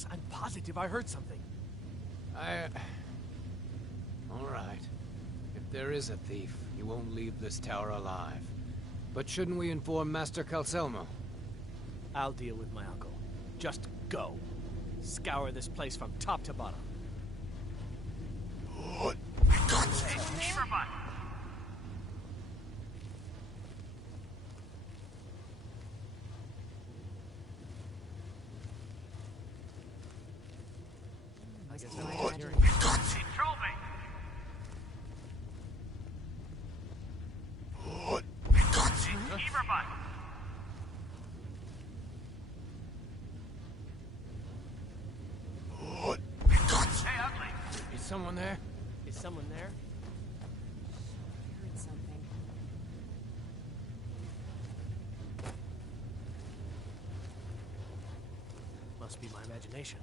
Yes, I'm positive I heard something. All right. If there is a thief, he won't leave this tower alive. But shouldn't we inform Master Calcelmo? I'll deal with my uncle. Just go. Scour this place from top to bottom. Hey, Beaverbot! I guess I was hearing. Hey, Trollbait! Hey, Beaverbot! Hey, Ugly! Is someone there? Is someone there? I heard something. Must be my imagination.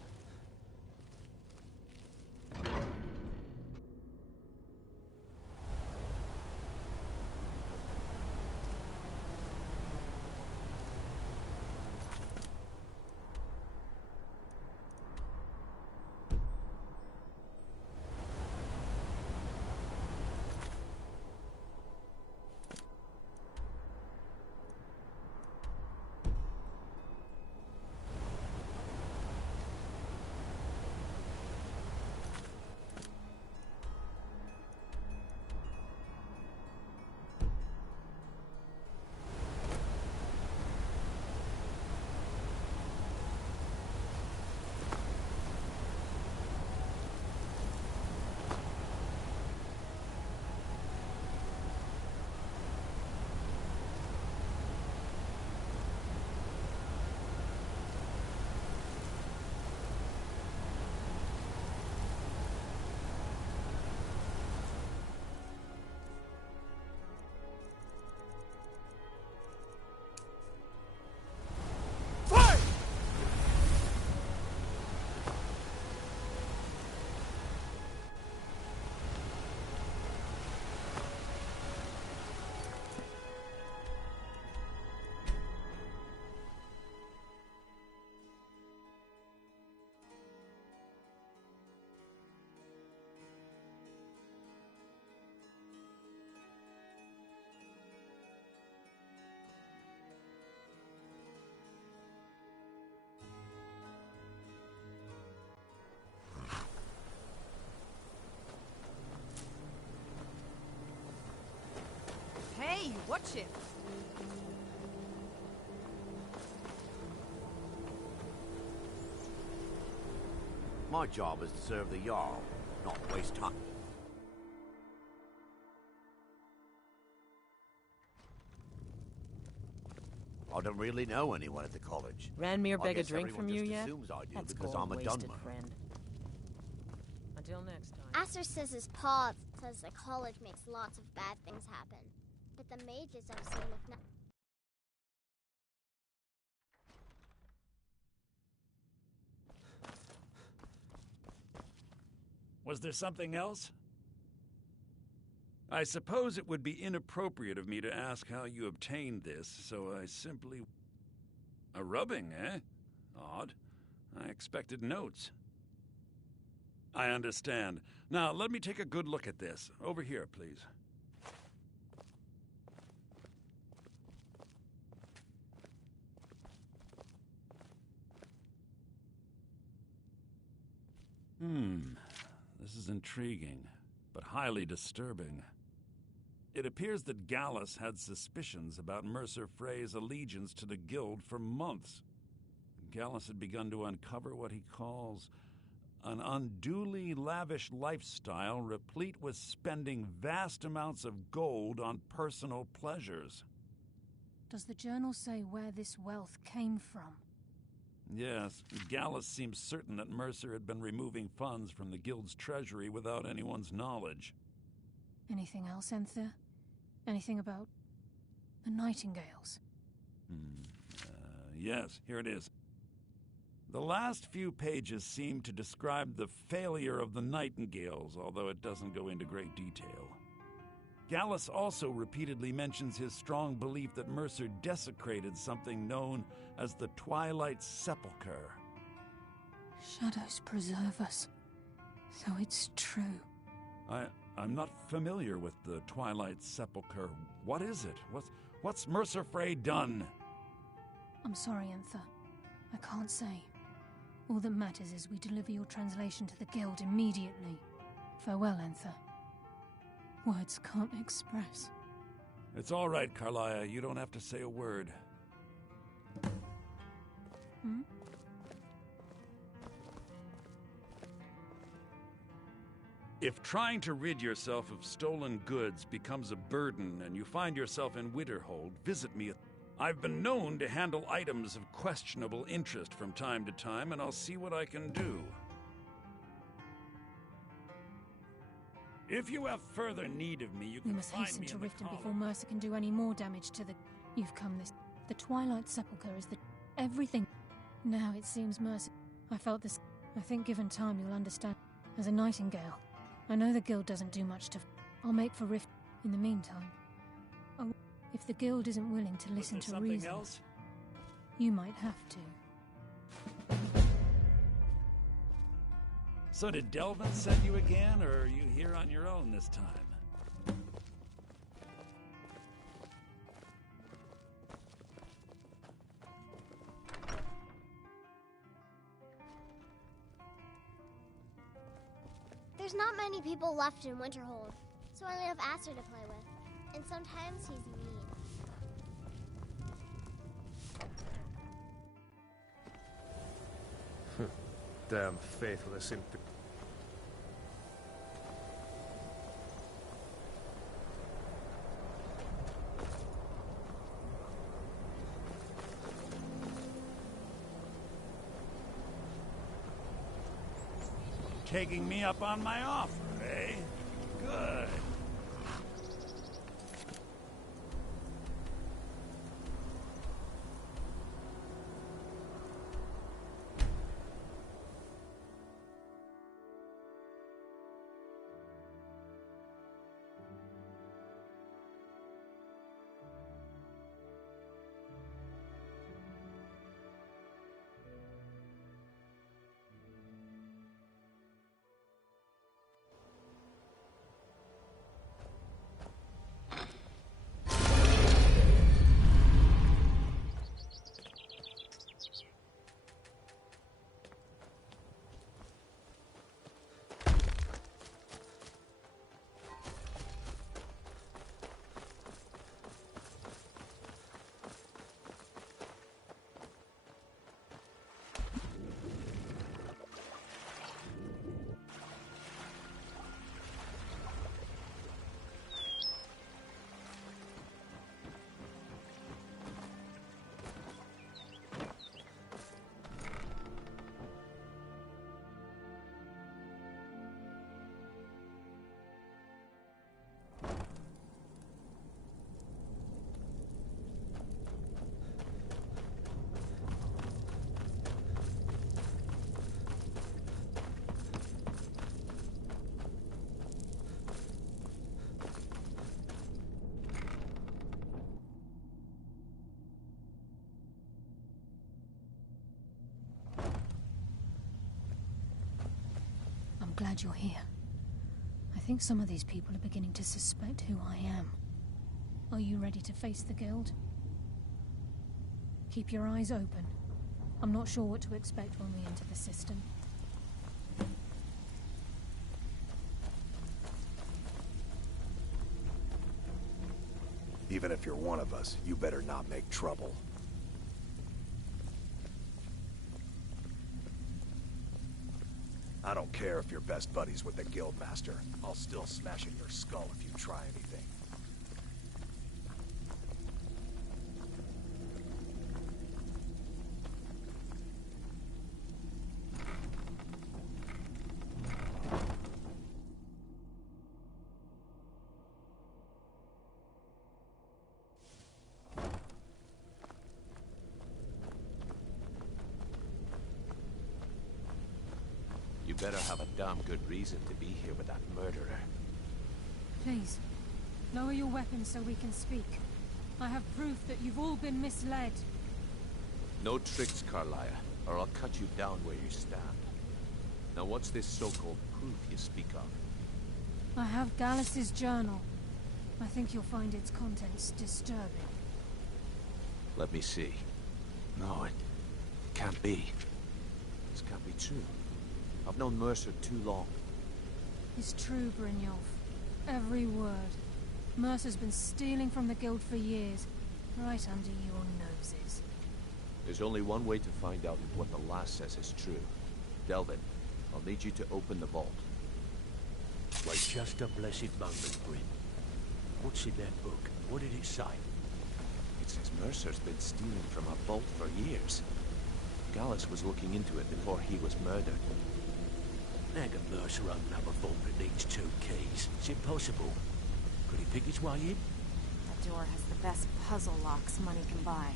Hey, watch it! My job is to serve the Jarl, not waste time. I don't really know anyone at the college. Ranmir I beg a guess drink everyone from you just yet? assumes I do That's because gold I'm a wasted, Dunmer. friend. Until next time. Aster says his pa says the college makes lots of bad things happen. But the mages don't seem like no. Was there something else? I suppose it would be inappropriate of me to ask how you obtained this, so I simply... A rubbing, eh? Odd. I expected notes. I understand. Now, let me take a good look at this. Over here, please. This is intriguing, but highly disturbing. It appears that Gallus had suspicions about Mercer Frey's allegiance to the Guild for months. Gallus had begun to uncover what he calls an unduly lavish lifestyle replete with spending vast amounts of gold on personal pleasures. Does the journal say where this wealth came from? Yes, Gallus seems certain that Mercer had been removing funds from the Guild's treasury without anyone's knowledge. Anything else, Enthir? Anything about the Nightingales? Yes, here it is. The last few pages seem to describe the failure of the Nightingales, although it doesn't go into great detail. Gallus also repeatedly mentions his strong belief that Mercer desecrated something known as the Twilight Sepulchre. Shadows preserve us. So it's true. I'm not familiar with the Twilight Sepulchre. What is it? What's Mercer Frey done? I'm sorry, Enther. I can't say. All that matters is we deliver your translation to the Guild immediately. Farewell, Enther. Words can't express. It's all right, Carlia. You don't have to say a word. Hmm? If trying to rid yourself of stolen goods becomes a burden and you find yourself in Winterhold, visit me. I've been known to handle items of questionable interest from time to time, and I'll see what I can do. If you have further need of me, you We can must find hasten me to in the Riften before column. Mercer can do any more damage to the... You've come this... The Twilight Sepulchre is the... Everything. Now it seems Mercer... I felt this... I think given time you'll understand. As a nightingale, I know the Guild doesn't do much to... I'll make for Rift... In the meantime... Oh, if the Guild isn't willing to listen to something reason... else? You might have to. So did Delvin send you again, or are you here on your own this time? There's not many people left in Winterhold, so I only have Aster to play with. And sometimes he's mean. Damn faithless Taking me up on my offer, eh? Good. Glad you're here. I think some of these people are beginning to suspect who I am. Are you ready to face the Guild? Keep your eyes open. I'm not sure what to expect when we enter the system. Even if you're one of us, you better not make trouble. I don't care if you're best buddies with the Guildmaster. I'll still smash in your skull if you try anything. You better have a damn good reason to be here with that murderer. Please, lower your weapons so we can speak. I have proof that you've all been misled. No tricks, Carlia, or I'll cut you down where you stand. Now what's this so-called proof you speak of? I have Gallus's journal. I think you'll find its contents disturbing. Let me see. No, it can't be. This can't be true. I've known Mercer too long. It's true, Brynjolf. Every word. Mercer's been stealing from the Guild for years, right under your noses. There's only one way to find out if what the lass says is true. Delvin, I'll need you to open the vault. Wait just a blessed moment, Bryn. What's in that book? What did it say? It says Mercer's been stealing from our vault for years. Gallus was looking into it before he was murdered. How can Mercer open up a vault that needs 2 keys? It's impossible. Could he pick his way in? That door has the best puzzle locks money can buy.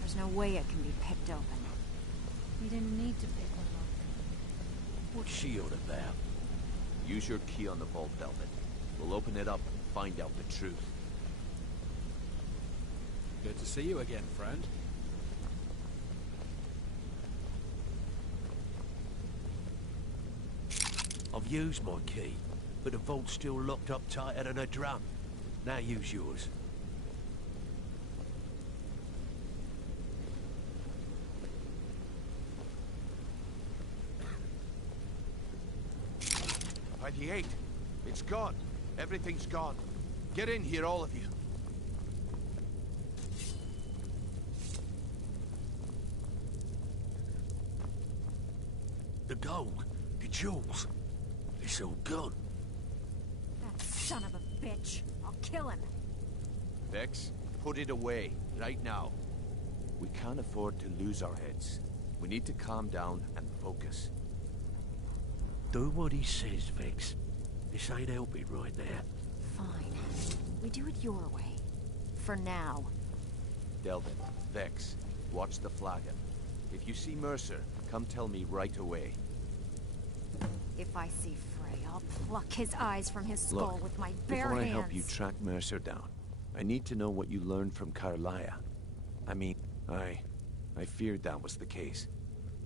There's no way it can be picked open. You didn't need to pick one up. What's she on about? Use your key on the vault, Delvin. We'll open it up and find out the truth. Good to see you again, friend. I've used my key, but the vault's still locked up tighter than a drum. Now use yours. By the 8. It's gone. Everything's gone. Get in here, all of you. The gold, the jewels, it's all gone. That son of a bitch. I'll kill him. Vex, put it away, right now. We can't afford to lose our heads. We need to calm down and focus. Do what he says, Vex. This ain't helping right now. Fine. We do it your way. For now. Delvin, Vex, watch the flagon. If you see Mercer, come tell me right away. If I see Frey, I'll pluck his eyes from his skull with my bare before hands. I help you track Mercer down, I need to know what you learned from Carlia. I mean, I feared that was the case.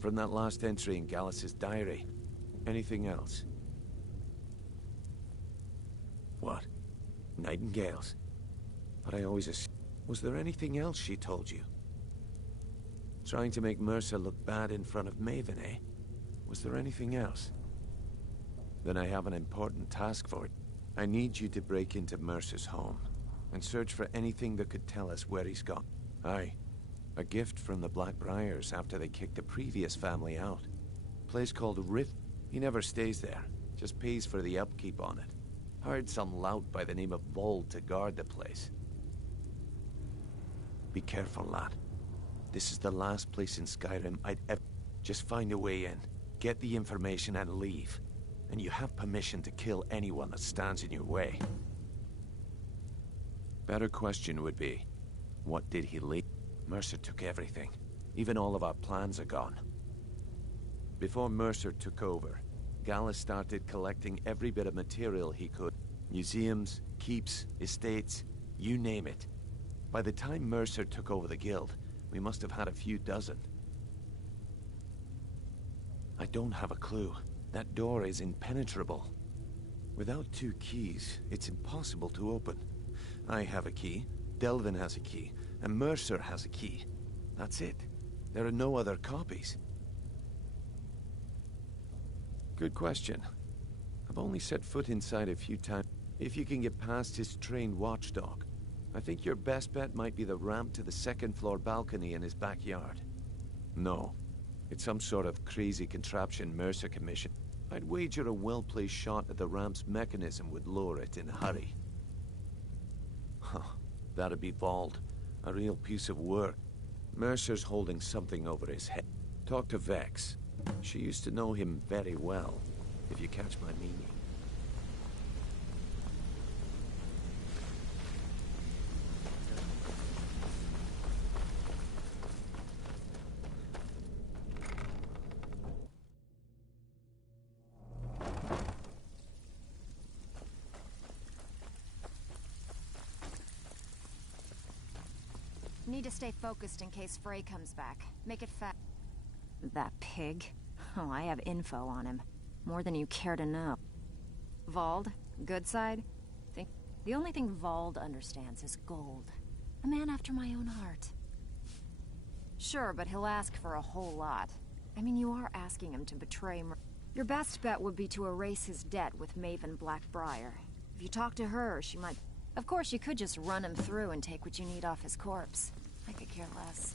From that last entry in Gallus's diary. Anything else? What? Nightingales? But I always assumed... Was there anything else she told you? Trying to make Mercer look bad in front of Maven, eh? Was there anything else? Then I have an important task for it. I need you to break into Mercer's home and search for anything that could tell us where he's gone. Aye. A gift from the Blackbriars after they kicked the previous family out. Place called Rift. He never stays there, just pays for the upkeep on it. Hired some lout by the name of Vold to guard the place. Be careful, lad. This is the last place in Skyrim I'd ever... Just find a way in, get the information and leave. And you have permission to kill anyone that stands in your way. Better question would be, what did he leave? Mercer took everything. Even all of our plans are gone. Before Mercer took over, Gallus started collecting every bit of material he could. Museums, keeps, estates, you name it. By the time Mercer took over the guild, we must have had a few dozen. I don't have a clue. That door is impenetrable. Without 2 keys, it's impossible to open. I have a key, Delvin has a key, and Mercer has a key. That's it. There are no other copies. Good question. I've only set foot inside a few times. If you can get past his trained watchdog, I think your best bet might be the ramp to the 2nd floor balcony in his backyard. No. It's some sort of crazy contraption Mercer commissioned. I'd wager a well-placed shot at the ramp's mechanism would lower it in a hurry. Huh. That'd be Vold. A real piece of work. Mercer's holding something over his head. Talk to Vex. She used to know him very well, if you catch my meaning. Need to stay focused in case Frey comes back. Make it fast. That pig. Oh, I have info on him. More than you care to know. Vald, good side? Think the only thing Vald understands is gold. A man after my own heart. Sure, but he'll ask for a whole lot. I mean, you are asking him to betray Your best bet would be to erase his debt with Maven Blackbriar. If you talk to her, she might... Of course, you could just run him through and take what you need off his corpse. I could care less.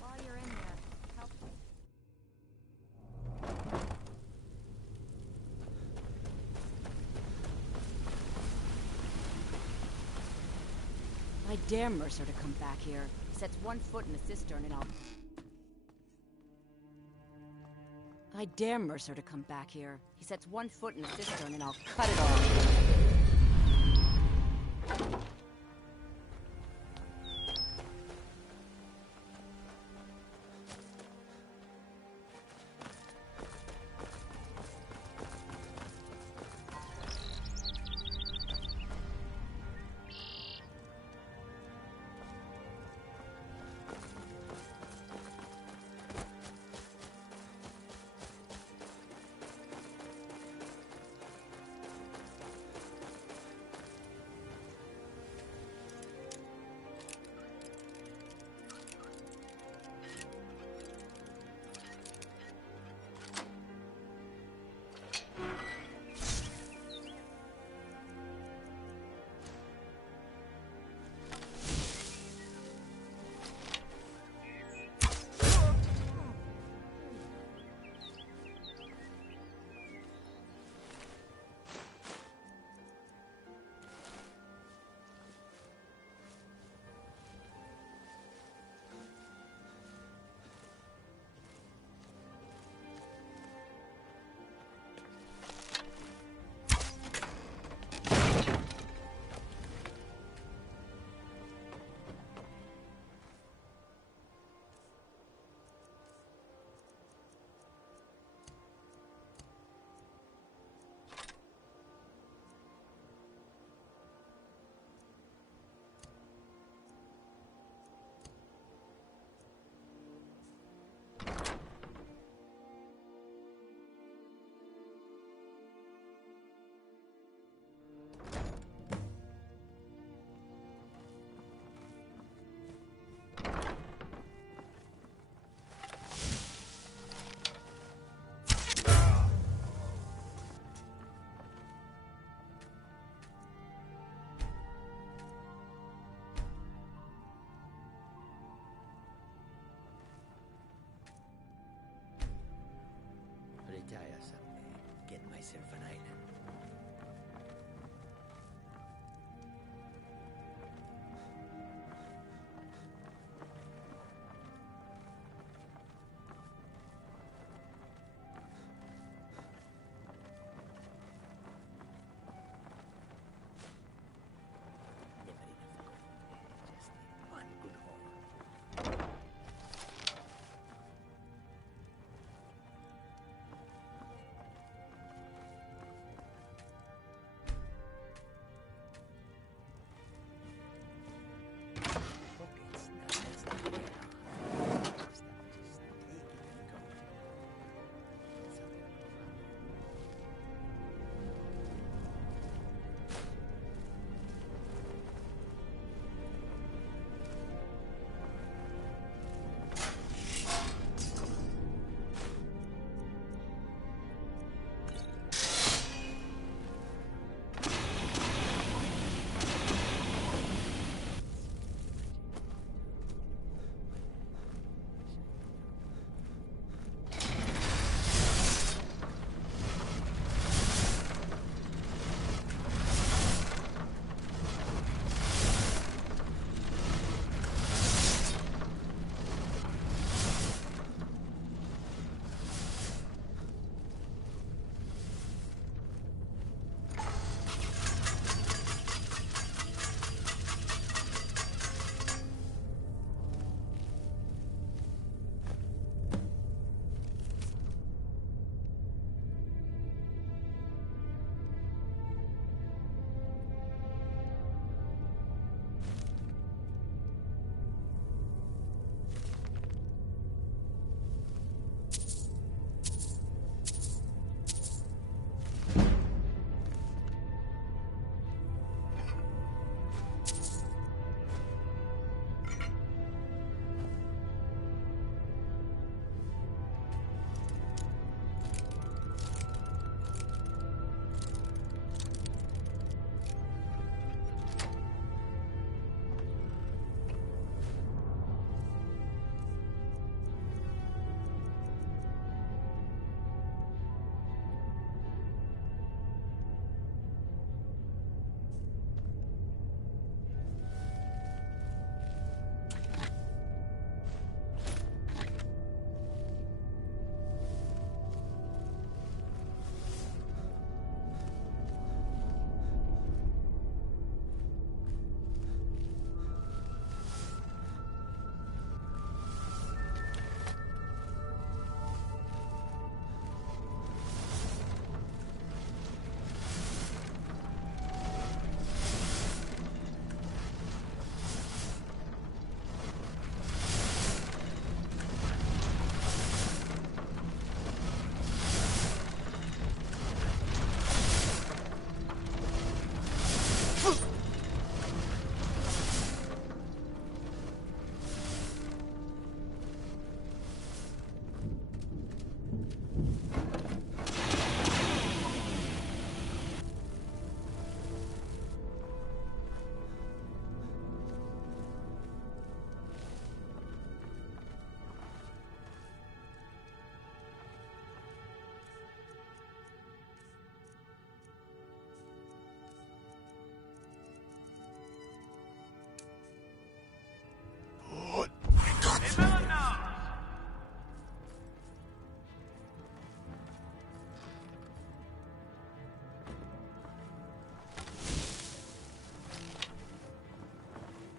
While you're in there, help me. I dare Mercer to come back here. He sets one foot in the cistern and I'll... I dare Mercer to come back here. He sets one foot in the cistern and I'll cut it off.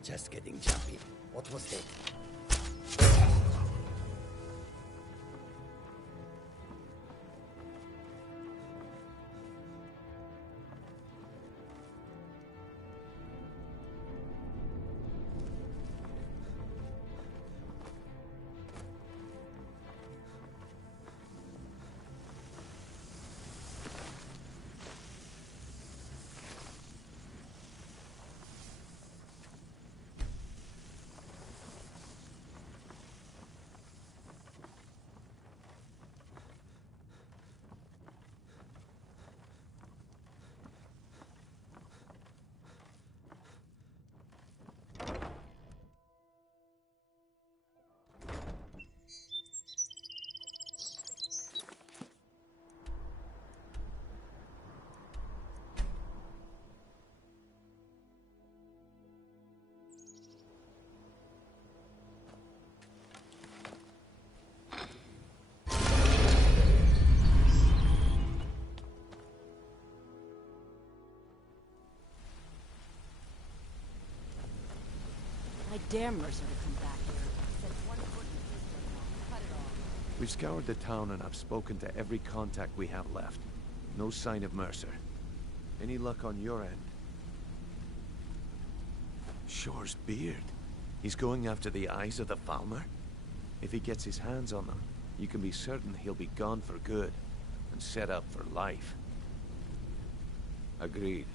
Just getting jumpy. What was that? I dare Mercer to come back here. Set one foot in the system and I'll cut it off. We've scoured the town and I've spoken to every contact we have left. No sign of Mercer. Any luck on your end? Shore's beard. He's going after the eyes of the Falmer? If he gets his hands on them, you can be certain he'll be gone for good, and set up for life. Agreed.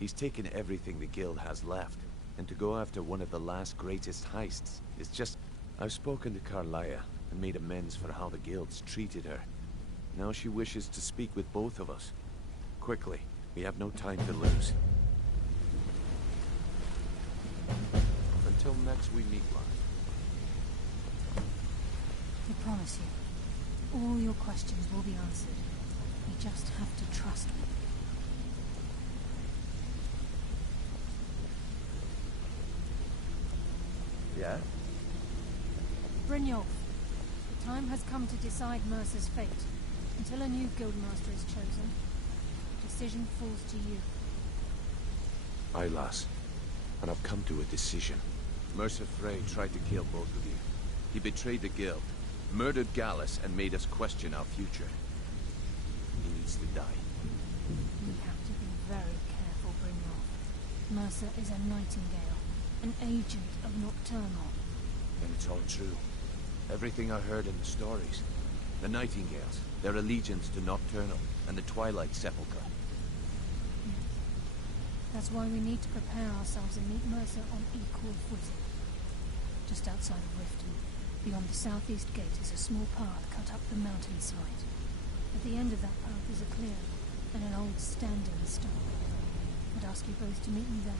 He's taken everything the guild has left, and to go after one of the last greatest heists is just... I've spoken to Carlia and made amends for how the guild's treated her. Now she wishes to speak with both of us. Quickly, we have no time to lose. Until next we meet, Lars. I promise you, all your questions will be answered. You just have to trust me. Yeah? Brynjolf, the time has come to decide Mercer's fate. Until a new guildmaster is chosen, the decision falls to you. Aye, lass. And I've come to a decision. Mercer Frey tried to kill both of you. He betrayed the guild, murdered Gallus, and made us question our future. He needs to die. We have to be very careful, Brynjolf. Mercer is a nightingale, an agent of Nocturnal. And it's all true. Everything I heard in the stories. The Nightingales, their allegiance to Nocturnal, and the Twilight Sepulchre. Yes. That's why we need to prepare ourselves and meet Mercer on equal footing. Just outside of Riften, beyond the southeast gate, is a small path cut up the mountainside. At the end of that path is a clearing, and an old standing stone. I'd ask you both to meet me there.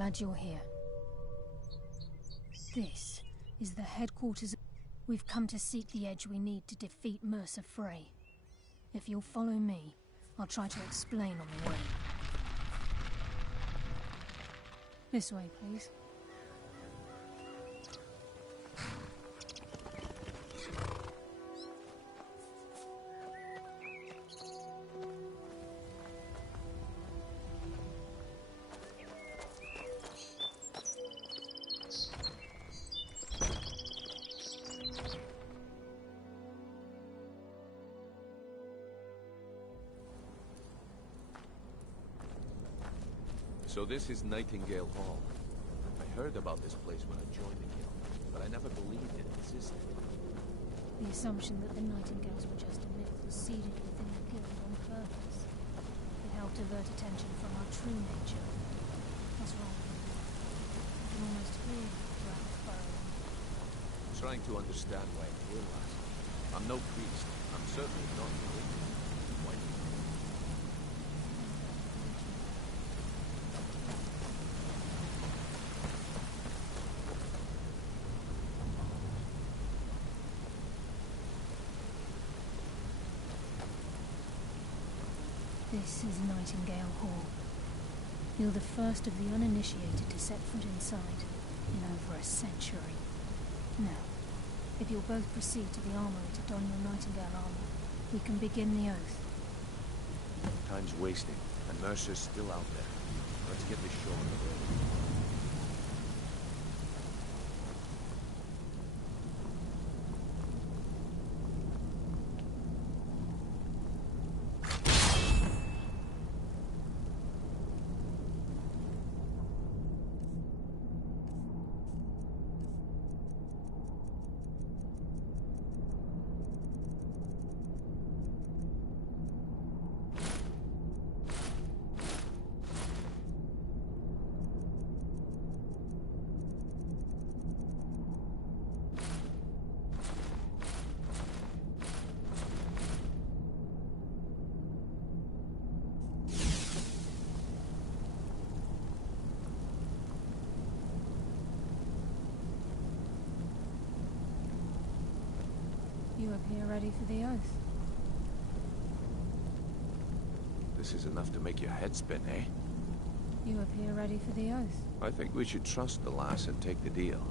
glad you're here. This is the headquarters. We've come to seek the edge we need to defeat Mercer Frey. If you'll follow me, I'll try to explain on the way. This way, please. So this is Nightingale Hall. I heard about this place when I joined the guild, but I never believed it existed. The assumption that the Nightingales were just a myth was seeded within the guild on purpose. It helped divert attention from our true nature. What's wrong with you? I can almost hear you throughout the burrow. I'm trying to understand why I'm here, lass. I'm no priest. I'm certainly not religious. Why do you? This is Nightingale Hall. You're the first of the uninitiated to set foot inside in over a century. Now, if you'll both proceed to the armory to don your Nightingale armor, we can begin the oath. Time's wasting, and Mercer's still out there. Let's get this show on the road. You appear ready for the oath. This is enough to make your head spin, eh? You appear ready for the oath. I think we should trust the lass and take the deal.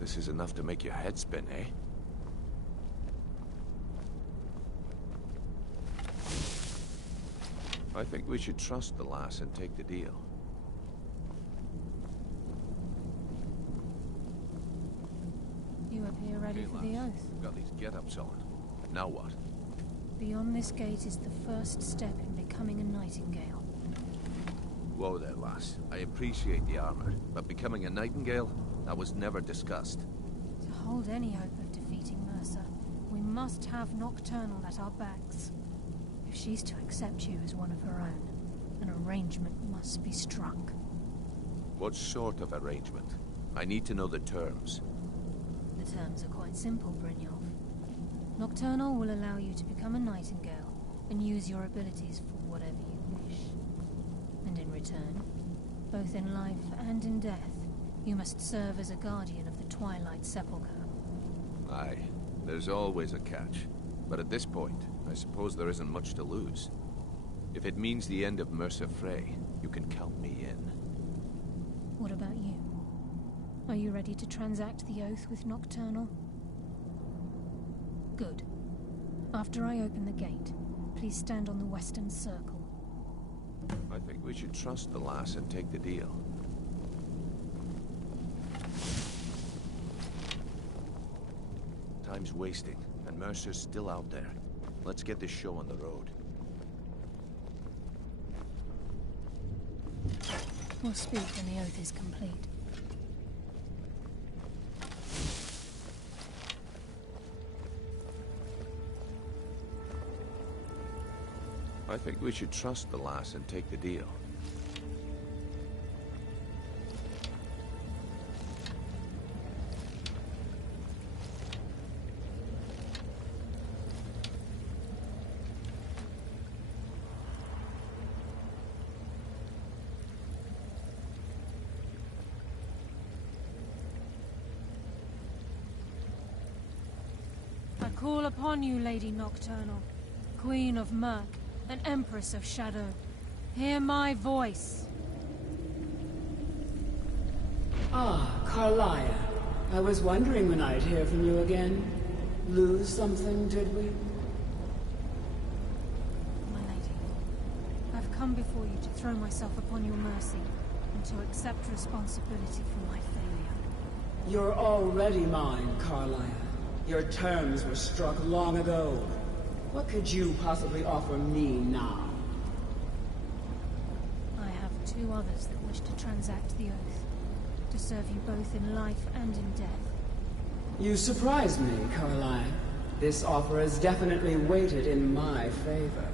This is enough to make your head spin, eh? I think we should trust the lass and take the deal. You appear ready for the oath. We've got these get-ups on. Now what? Beyond this gate is the first step in becoming a Nightingale. Whoa there, lass. I appreciate the armor, but becoming a Nightingale? That was never discussed. To hold any hope of defeating Mercer, we must have Nocturnal at our backs. If she's to accept you as one of her own, an arrangement must be struck. What sort of arrangement? I need to know the terms. The terms are quite simple, Brynjolf. Nocturnal will allow you to become a Nightingale and use your abilities for whatever you wish. And in return, both in life and in death, you must serve as a guardian of the Twilight Sepulchre. Aye, there's always a catch. But at this point, I suppose there isn't much to lose. If it means the end of Mercer Frey, you can count me in. What about you? Are you ready to transact the oath with Nocturnal? Good. After I open the gate, please stand on the western circle. I think we should trust the lass and take the deal. Time's wasting, and Mercer's still out there. Let's get this show on the road. We'll speak when the oath is complete. I think we should trust the lass and take the deal. call upon you, Lady Nocturnal, Queen of Murk, and Empress of Shadow. Hear my voice. Ah, Carlia. I was wondering when I'd hear from you again. Lose something, did we? My lady, I've come before you to throw myself upon your mercy, and to accept responsibility for my failure. You're already mine, Carlia. Your terms were struck long ago. What could you possibly offer me now? I have two others that wish to transact the oath, to serve you both in life and in death. You surprise me, Carlia. This offer is definitely weighted in my favor.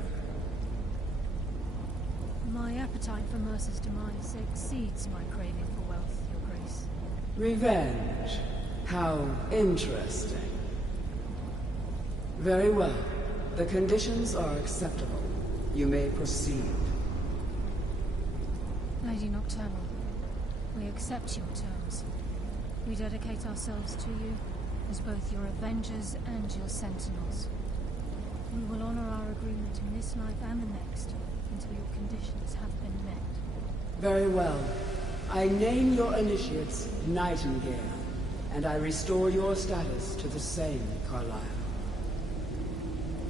My appetite for Mercer's demise exceeds my craving for wealth, Your Grace. Revenge. How interesting. Very well. The conditions are acceptable. You may proceed. Lady Nocturnal, we accept your terms. We dedicate ourselves to you as both your avengers and your sentinels. We will honor our agreement in this life and the next until your conditions have been met. Very well. I name your initiates Nightingale, and I restore your status to the same, Carlisle.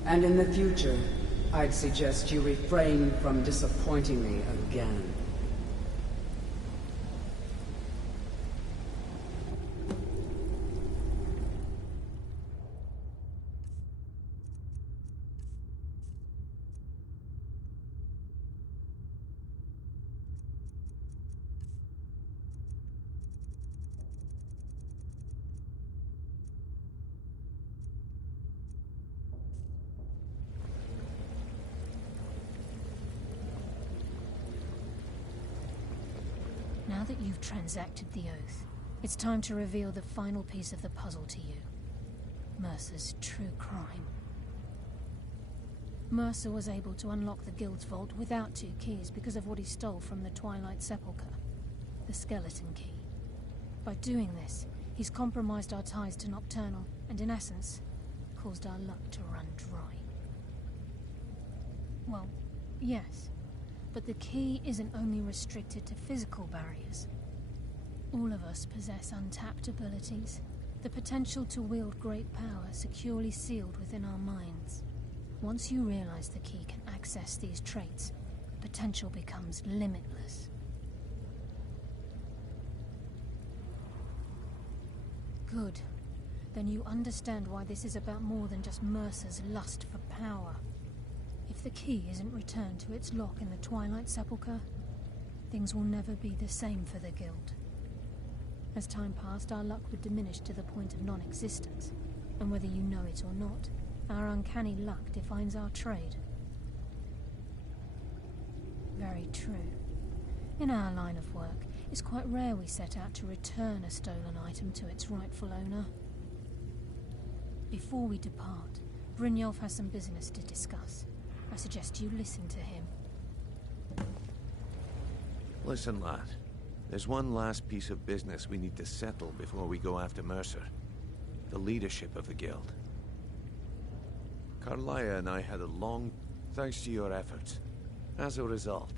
And in the future, I'd suggest you refrain from disappointing me again. Now that you've transacted the oath, it's time to reveal the final piece of the puzzle to you. Mercer's true crime. Mercer was able to unlock the Guild's vault without 2 keys because of what he stole from the Twilight Sepulchre, the skeleton key. By doing this, he's compromised our ties to Nocturnal, and in essence, caused our luck to run dry. Well, yes. But the key isn't only restricted to physical barriers. All of us possess untapped abilities, the potential to wield great power securely sealed within our minds. Once you realize the key can access these traits, potential becomes limitless. Good. Then you understand why this is about more than just Mercer's lust for power. If the key isn't returned to its lock in the Twilight Sepulchre, things will never be the same for the Guild. As time passed, our luck would diminish to the point of non-existence, and whether you know it or not, our uncanny luck defines our trade. Very true. In our line of work, it's quite rare we set out to return a stolen item to its rightful owner. Before we depart, Brynjolf has some business to discuss. I suggest you listen to him. Listen, lad. There's one last piece of business we need to settle before we go after Mercer. The leadership of the Guild. Carlia and I had a long... thanks to your efforts. As a result,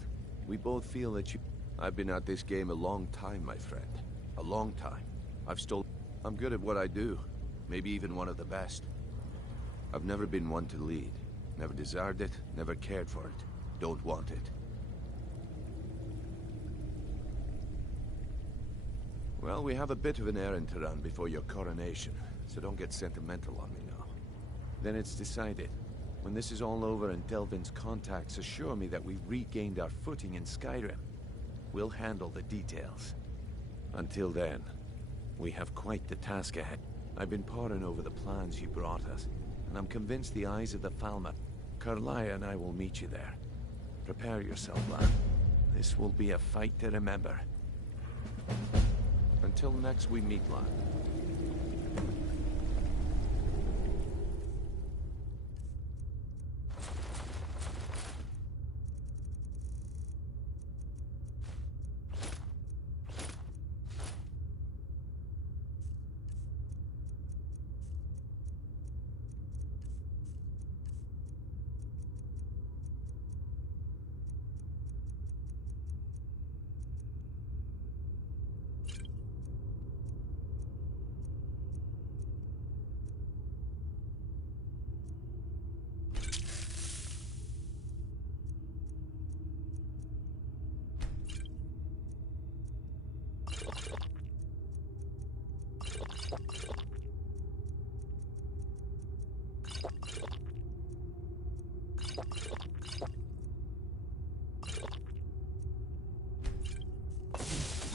we both feel that you... I've been at this game a long time, my friend. A long time. I'm good at what I do. Maybe even one of the best. I've never been one to lead. Never desired it, never cared for it. Don't want it. Well, we have a bit of an errand to run before your coronation, so don't get sentimental on me now. Then it's decided. When this is all over and Delvin's contacts assure me that we've regained our footing in Skyrim, we'll handle the details. Until then, we have quite the task ahead. I've been poring over the plans you brought us, and I'm convinced the eyes of the Falmer. Carlia and I will meet you there. Prepare yourself, lad. This will be a fight to remember. Until next we meet, lad.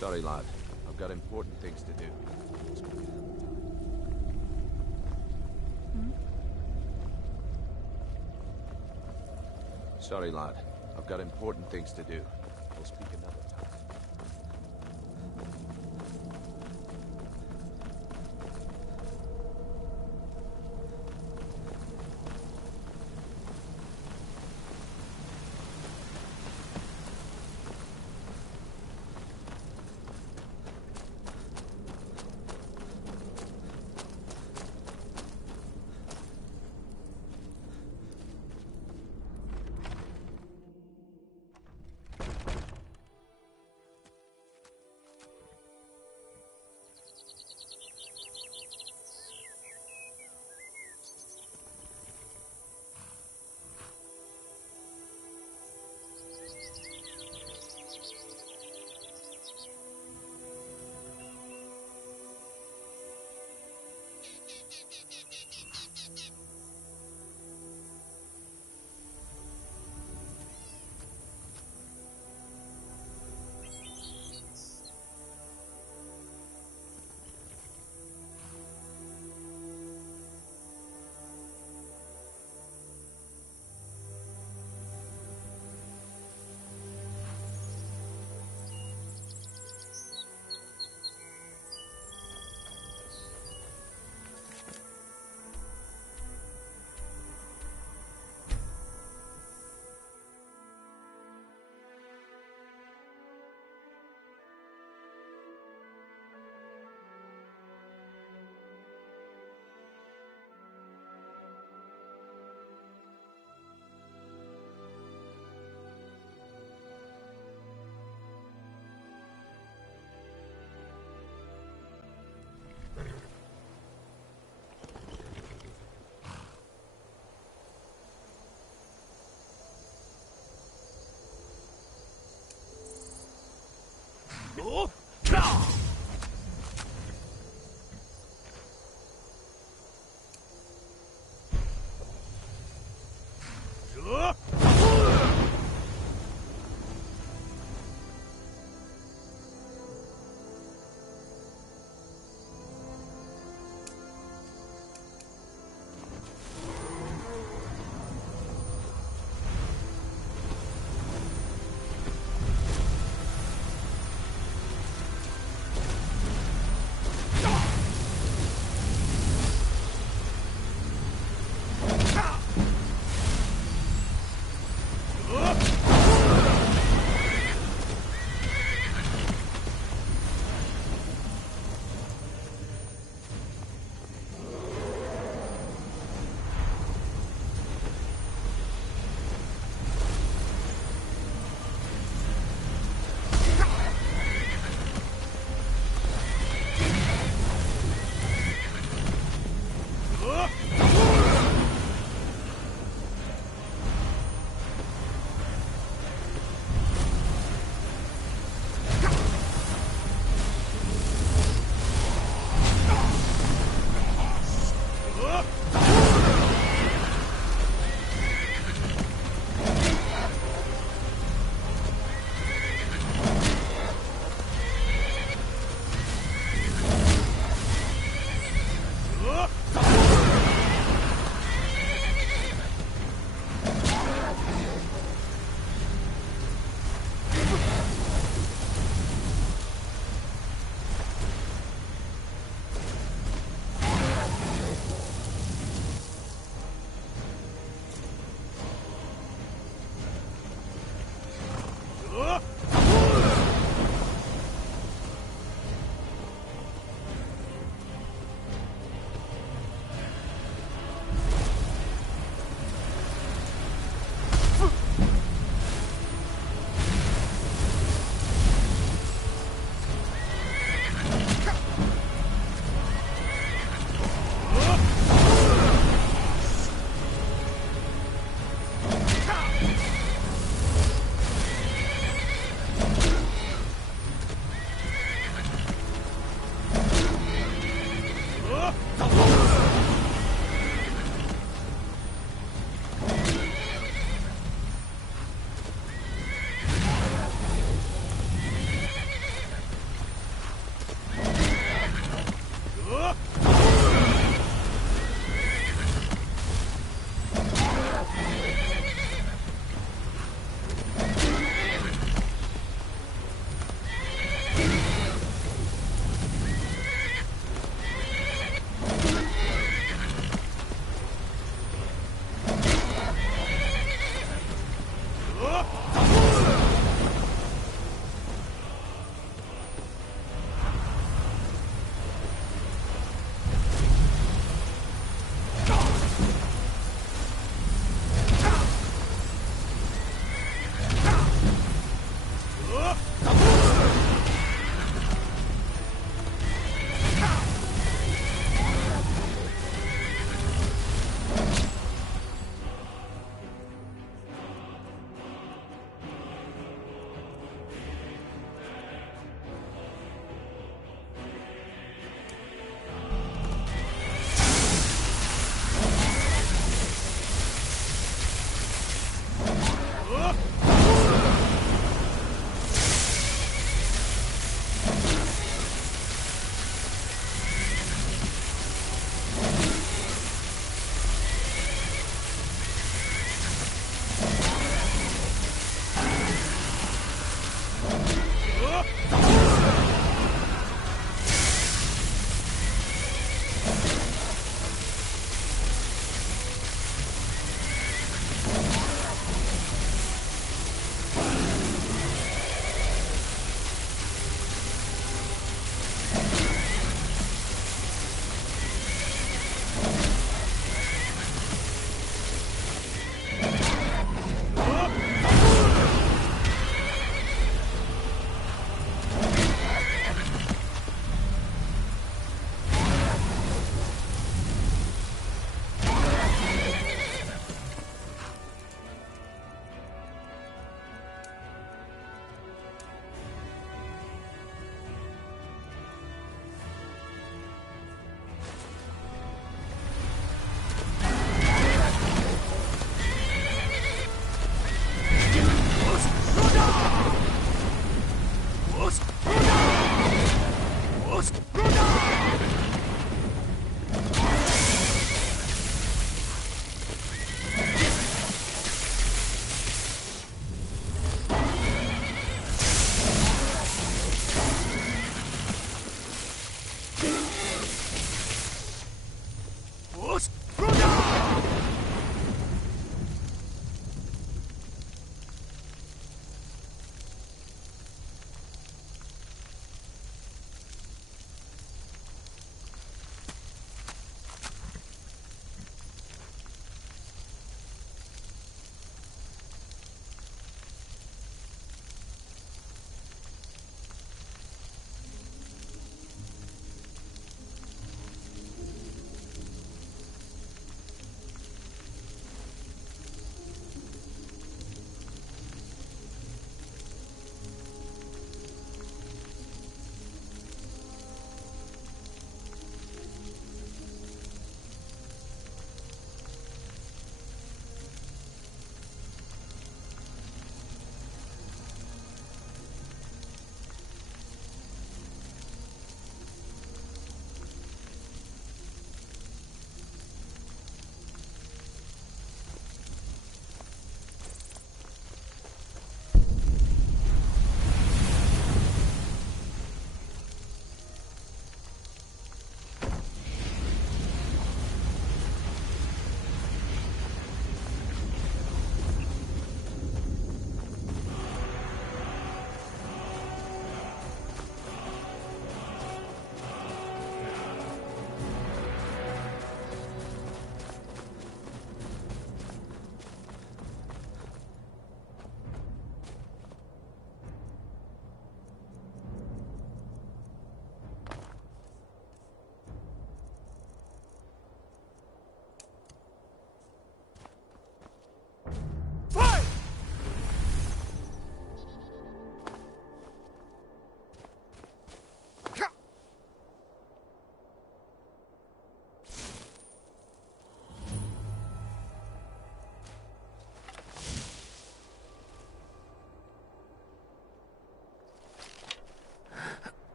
Sorry, lad. I've got important things to do. Sorry, lad. I've got important things to do. We'll speak another time.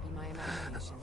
Must be my imagination.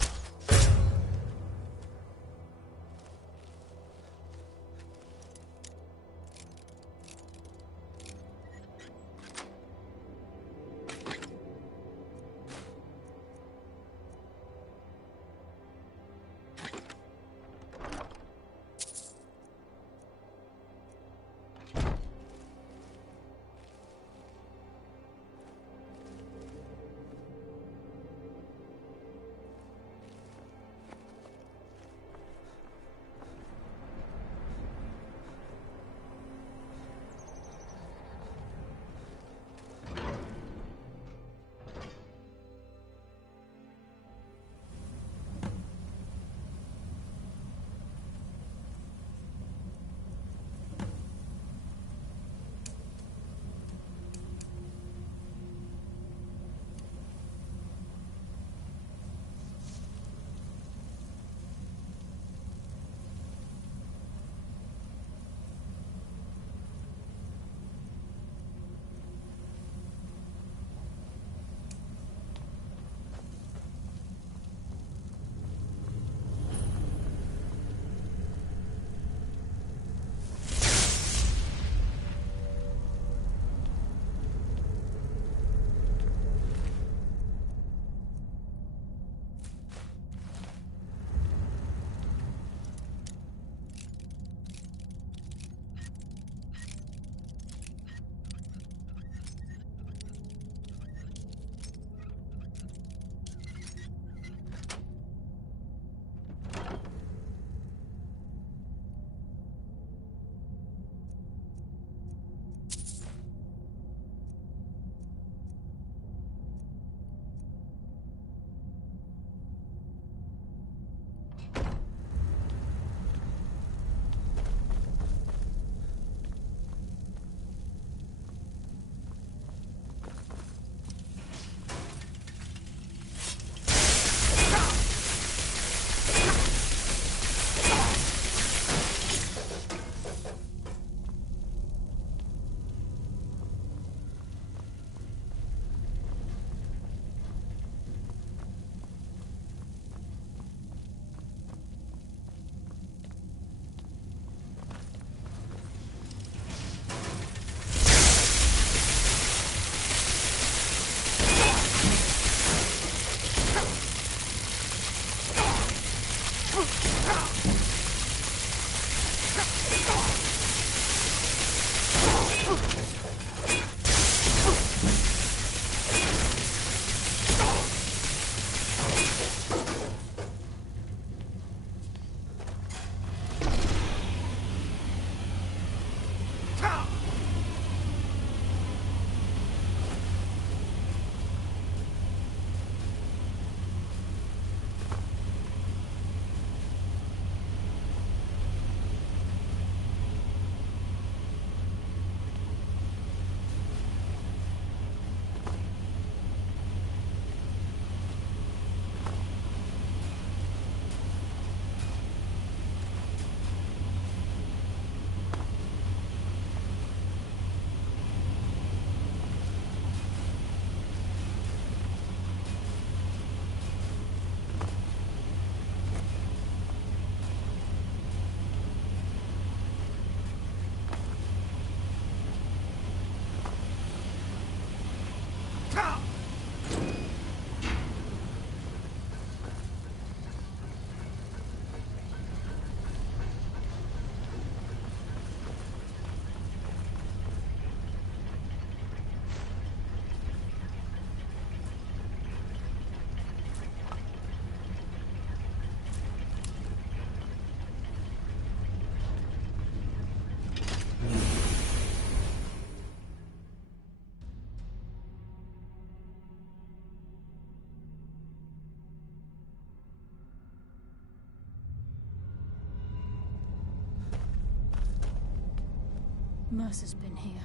Mercer's been here.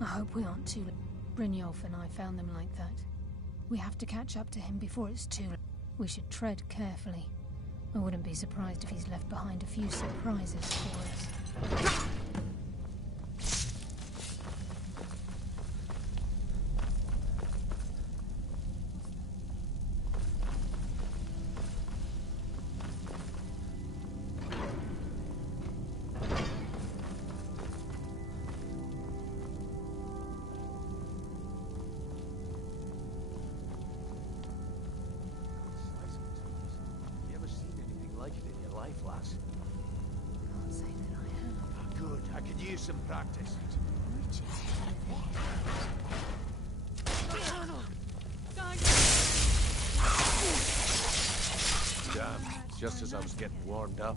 I hope we aren't too late. Brynjolf and I found them like that. We have to catch up to him before it's too late. We should tread carefully. I wouldn't be surprised if he's left behind a few surprises for us. life, lass? Can't say that I have. Good. I could use some practice. Which is Damn, just as I was getting warmed up.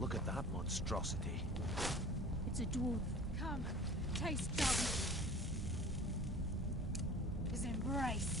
Look at that monstrosity. It's a dwarf. Come, taste darkness. His embrace.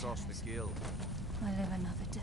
Cross the guild. I live another day.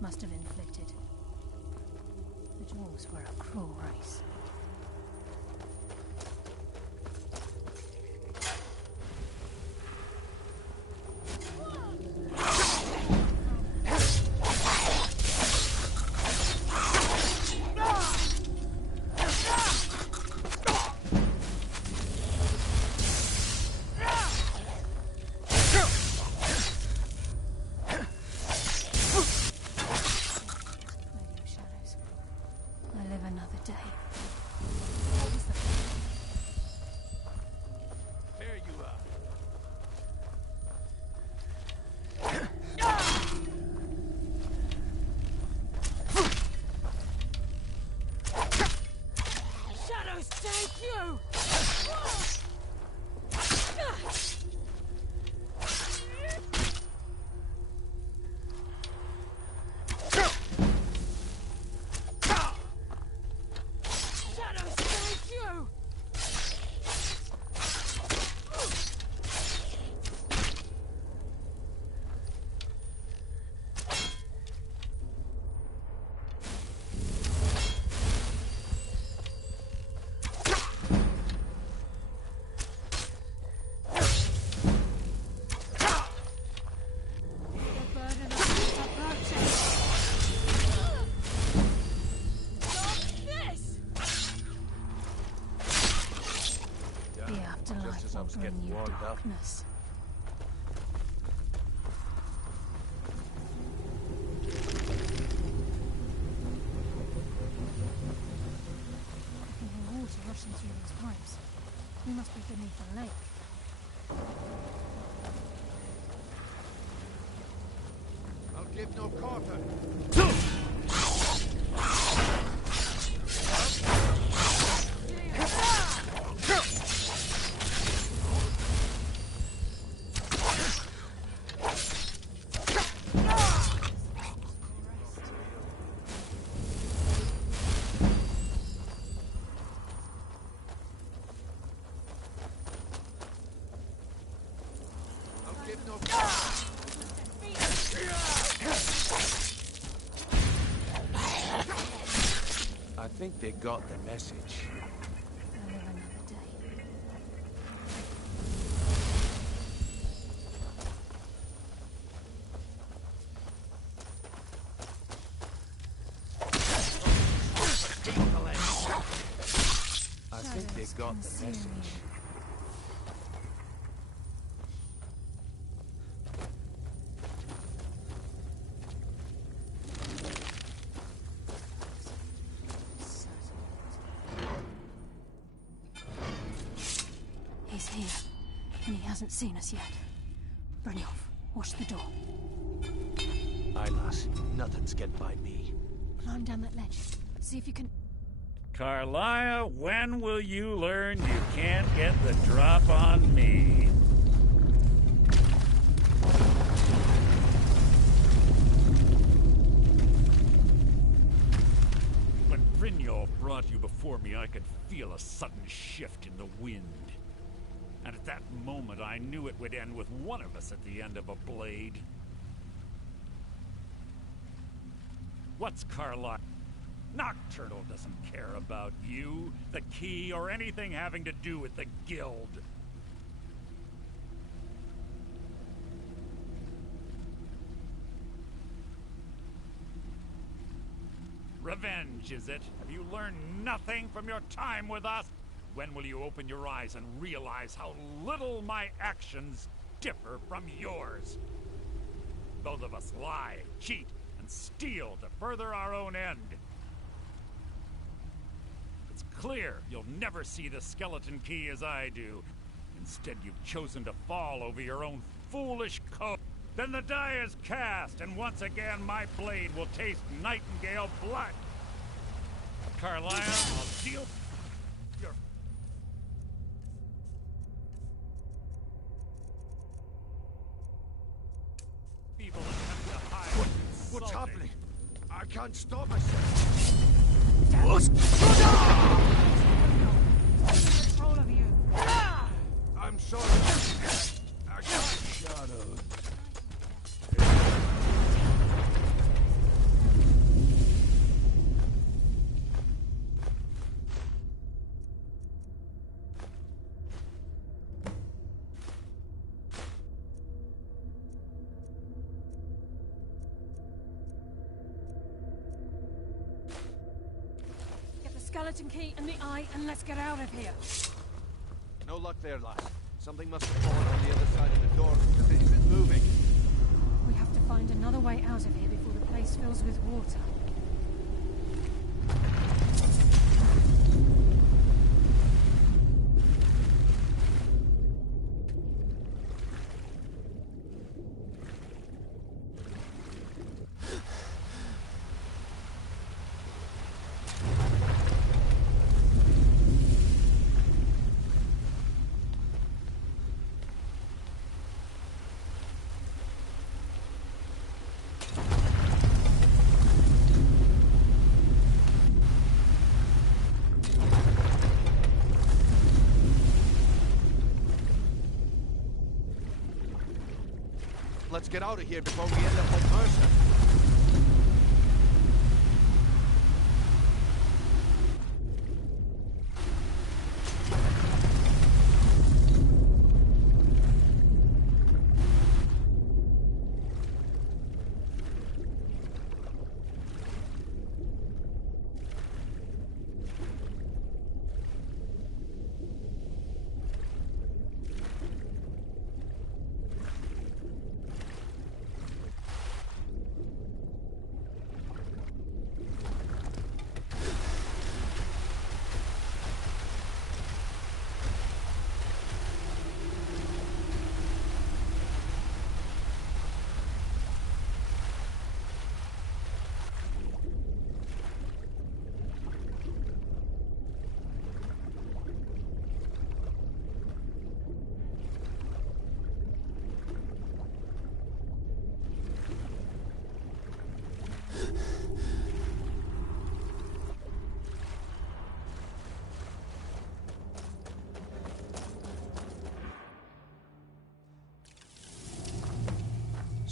Must have inflicted. The dwarves were a cruel race. Get warmed up. Water rushing through these pipes. We must be beneath the lake. I'll give no quarter. I think they got the message. I'll live another day. I think they got the message. He's here, and he hasn't seen us yet. Brynjolf, watch the door. Aye, lass. Nothing's getting by me. Climb down that ledge. See if you can... Carlia, when will you learn you can't get the drop on me? When Brynjolf brought you before me, I could feel a sudden shift in the wind. And at that moment, I knew it would end with one of us at the end of a blade. What's Carlisle? Nocturnal doesn't care about you, the key, or anything having to do with the guild. Revenge, is it? Have you learned nothing from your time with us? When will you open your eyes and realize how little my actions differ from yours? Both of us lie, cheat, and steal to further our own end. It's clear you'll never see the skeleton key as I do. Instead, you've chosen to fall over your own foolish code. Then the die is cast, and once again my blade will taste Nightingale blood. Carlisle, I'll deal your... Feeble attempt to hide. What's insulting. happening? I can't stop myself. Control of you. I'm sorry. I can't. Shadows. Get the skeleton key and the eye, and let's get out of here. No luck there, lass. Something must have fallen on the other side of the door because it isn't moving. We have to find another way out of here before the place fills with water. Let's get out of here before we end up like Mercer.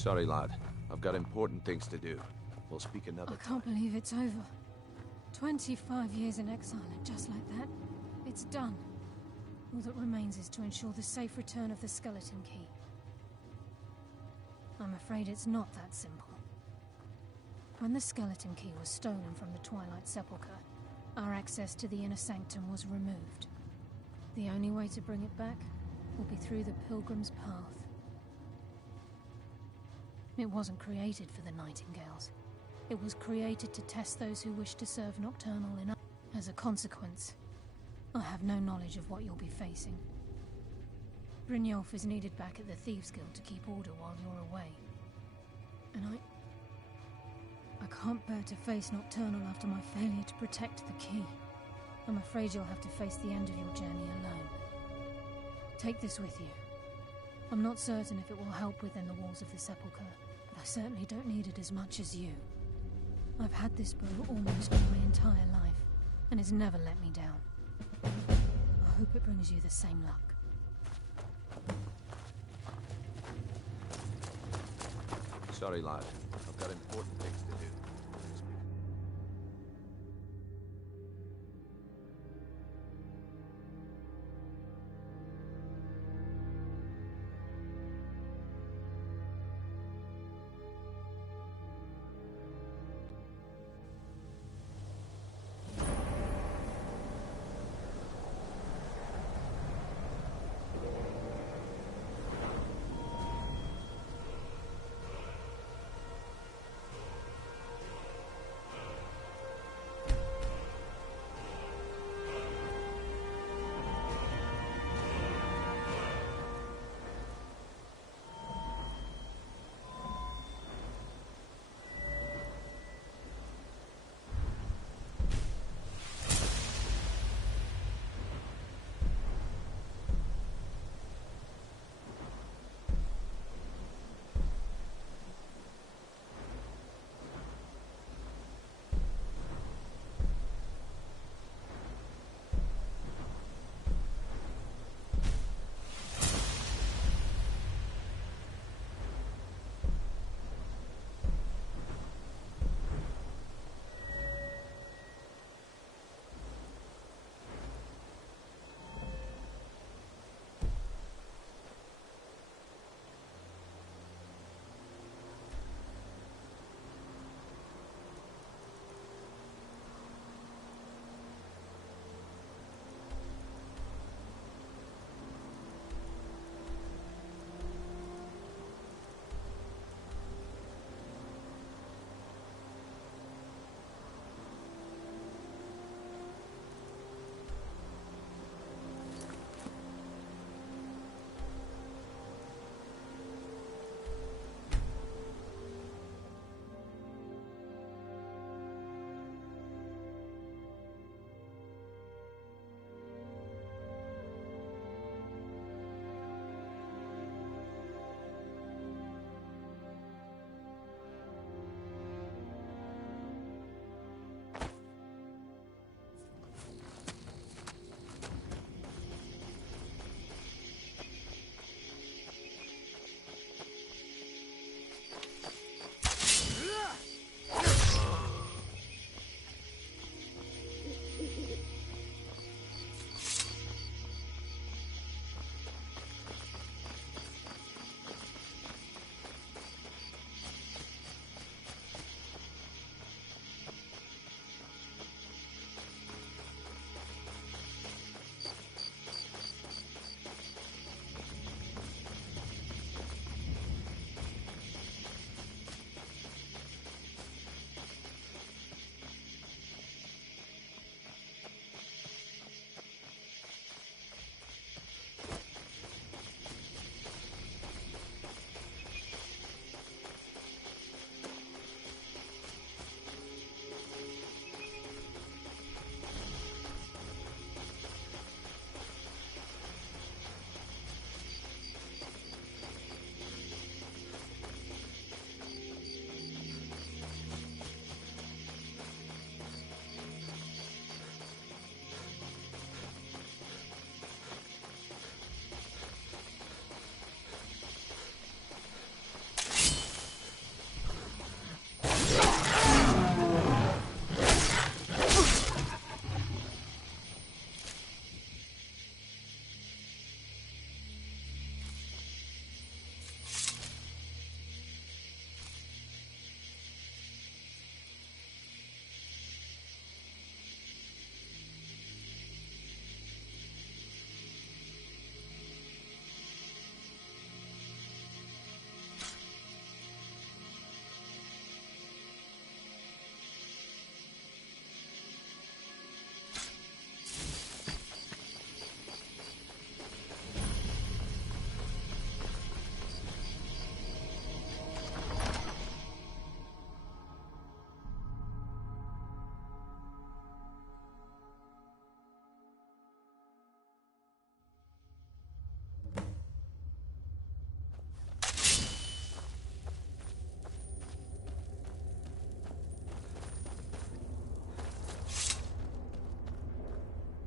Sorry, lad. I've got important things to do. We'll speak another I can't believe it's over. 25 years in exile, and just like that, it's done. All that remains is to ensure the safe return of the skeleton key. I'm afraid it's not that simple. When the skeleton key was stolen from the Twilight Sepulchre, our access to the inner sanctum was removed. The only way to bring it back will be through the Pilgrim's Path. It wasn't created for the Nightingales. It was created to test those who wish to serve Nocturnal enough. As a consequence, I have no knowledge of what you'll be facing. Brynjolf is needed back at the Thieves' Guild to keep order while you're away. And I can't bear to face Nocturnal after my failure to protect the key. I'm afraid you'll have to face the end of your journey alone. Take this with you. I'm not certain if it will help within the walls of the Sepulchre, but I certainly don't need it as much as you. I've had this bow almost my entire life, and it's never let me down. I hope it brings you the same luck. Sorry, lad. I've got important things to do.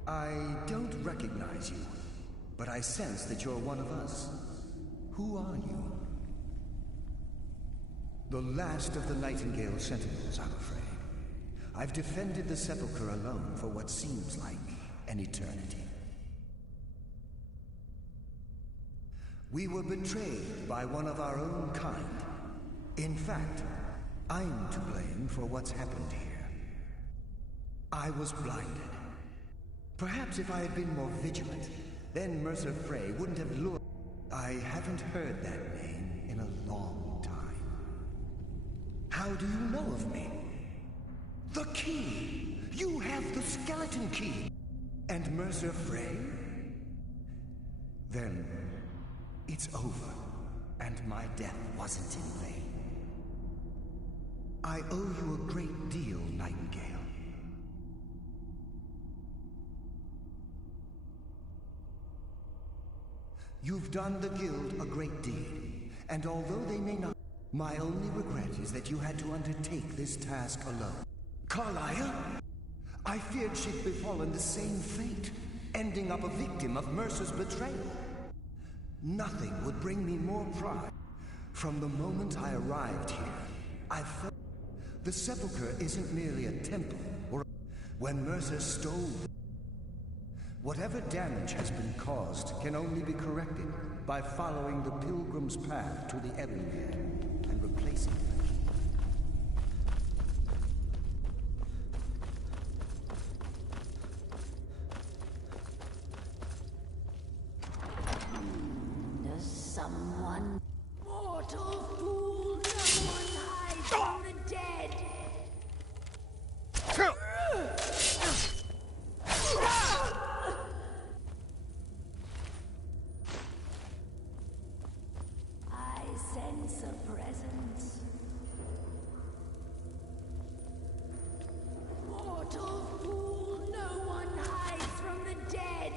I don't recognize you, but I sense that you're one of us. Who are you? The last of the Nightingale Sentinels, I'm afraid. I've defended the Sepulchre alone for what seems like an eternity. We were betrayed by one of our own kind. In fact, I'm to blame for what's happened here. I was blinded. Perhaps if I had been more vigilant, then Mercer Frey wouldn't have lured... I haven't heard that name in a long time. How do you know of me? The key! You have the skeleton key! And Mercer Frey? Then, it's over, and my death wasn't in vain. I owe you a great deal, Nightingale. You've done the Guild a great deed, and although they may not... My only regret is that you had to undertake this task alone. Carlia? I feared she'd befallen the same fate, ending up a victim of Mercer's betrayal. Nothing would bring me more pride. From the moment I arrived here, I felt... The Sepulchre isn't merely a temple, or... When Mercer stole... Whatever damage has been caused can only be corrected by following the Pilgrim's path to the Everywhere and replacing them. Does someone... Mortal fool, no one hides from the dead! I sense a presence. Mortal fool, no one hides from the dead!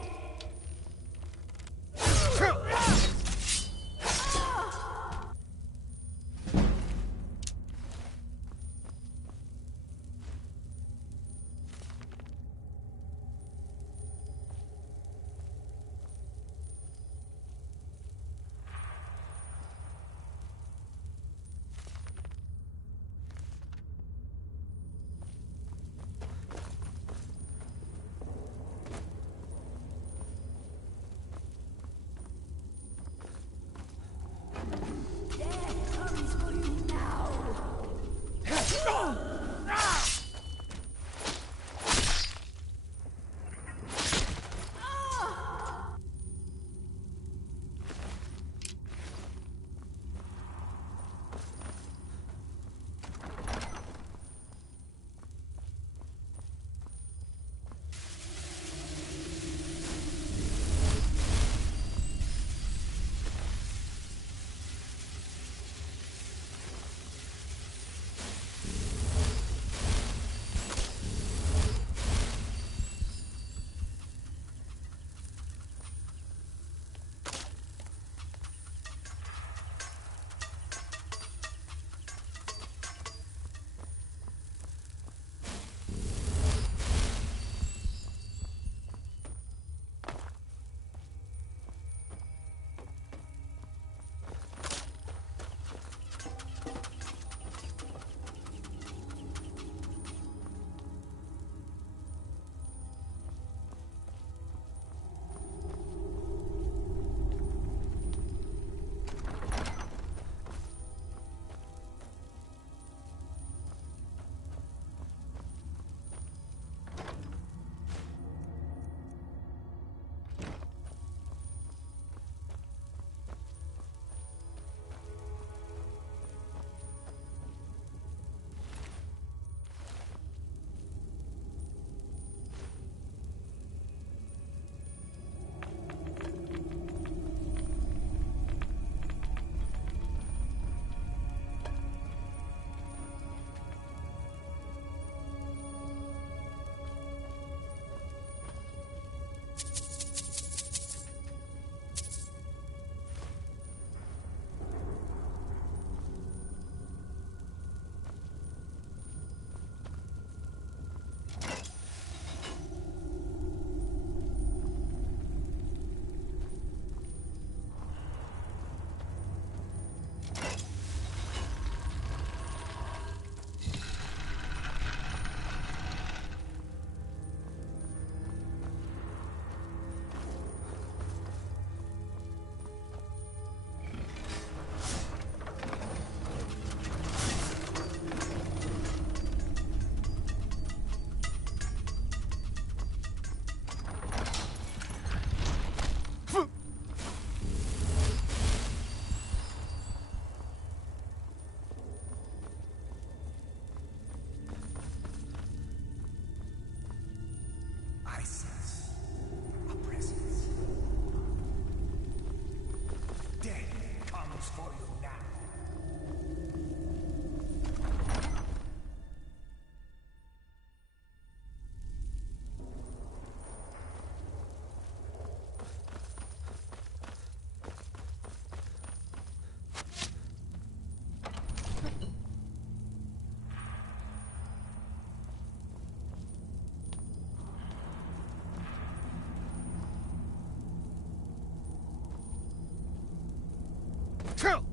Kill!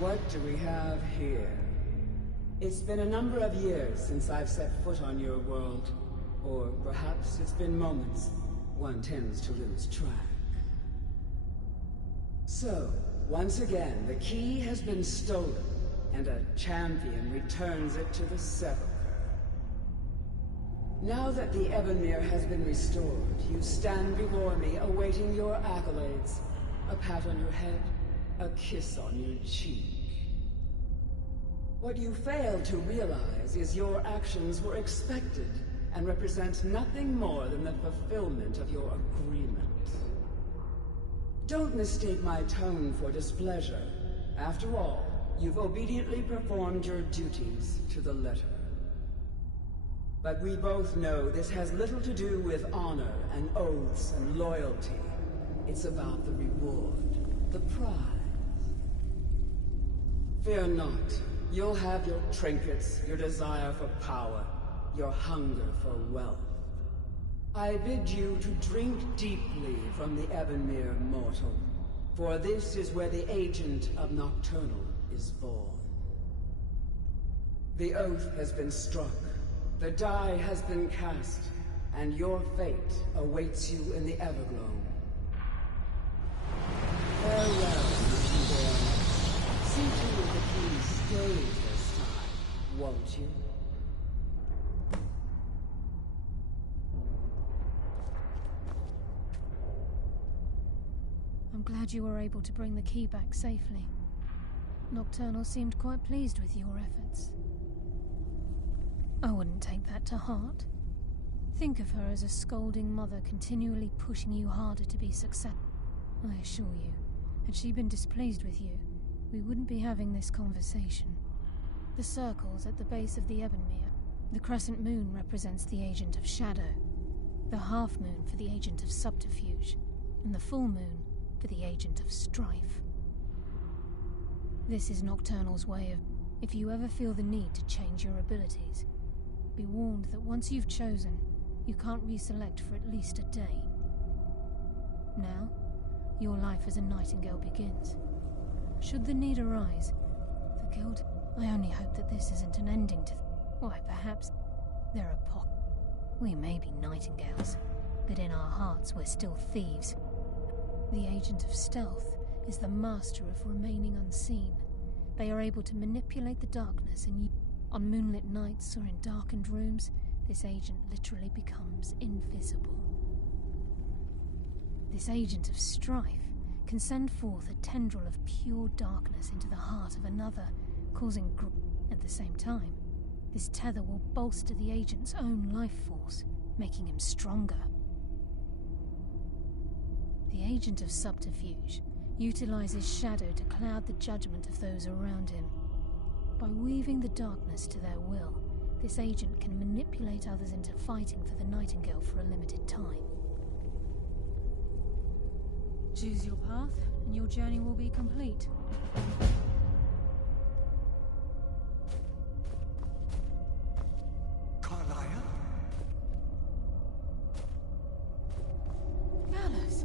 What do we have here? It's been a number of years since I've set foot on your world. Or perhaps it's been moments. One tends to lose track. So, once again, the key has been stolen, and a champion returns it to the Sepulchre. Now that the Ebonmere has been restored, you stand before me awaiting your accolades. A pat on your head, a kiss on your cheek. What you fail to realize is your actions were expected and represent nothing more than the fulfillment of your agreement. Don't mistake my tone for displeasure. After all, you've obediently performed your duties to the letter. But we both know this has little to do with honor and oaths and loyalty. It's about the reward, the prize. Fear not. You'll have your trinkets, your desire for power, your hunger for wealth. I bid you to drink deeply from the Ebonmere mortal, for this is where the agent of Nocturnal is born. The oath has been struck, the die has been cast, and your fate awaits you in the Everglow. Farewell, Nightingale. See to it the key stays this time, won't you? I'm glad you were able to bring the key back safely. Nocturnal seemed quite pleased with your efforts. I wouldn't take that to heart. Think of her as a scolding mother continually pushing you harder to be successful. I assure you, had she been displeased with you, we wouldn't be having this conversation. The circles at the base of the Ebonmere, the crescent moon represents the agent of shadow, the half moon for the agent of subterfuge, and the full moon for the agent of strife. This is Nocturnal's way of, if you ever feel the need to change your abilities, be warned that once you've chosen, you can't reselect for at least a day. Now, your life as a Nightingale begins. Should the need arise, the Guild, I only hope that this isn't an ending to why, perhaps there are we may be Nightingales, but in our hearts we're still thieves. The agent of stealth is the master of remaining unseen. They are able to manipulate the darkness, and on moonlit nights or in darkened rooms, this agent literally becomes invisible. This agent of strife can send forth a tendril of pure darkness into the heart of another, causing at the same time. This tether will bolster the agent's own life force, making him stronger. The agent of subterfuge utilizes shadow to cloud the judgment of those around him. By weaving the darkness to their will, this agent can manipulate others into fighting for the Nightingale for a limited time. Choose your path, and your journey will be complete. Carlia? Gallus!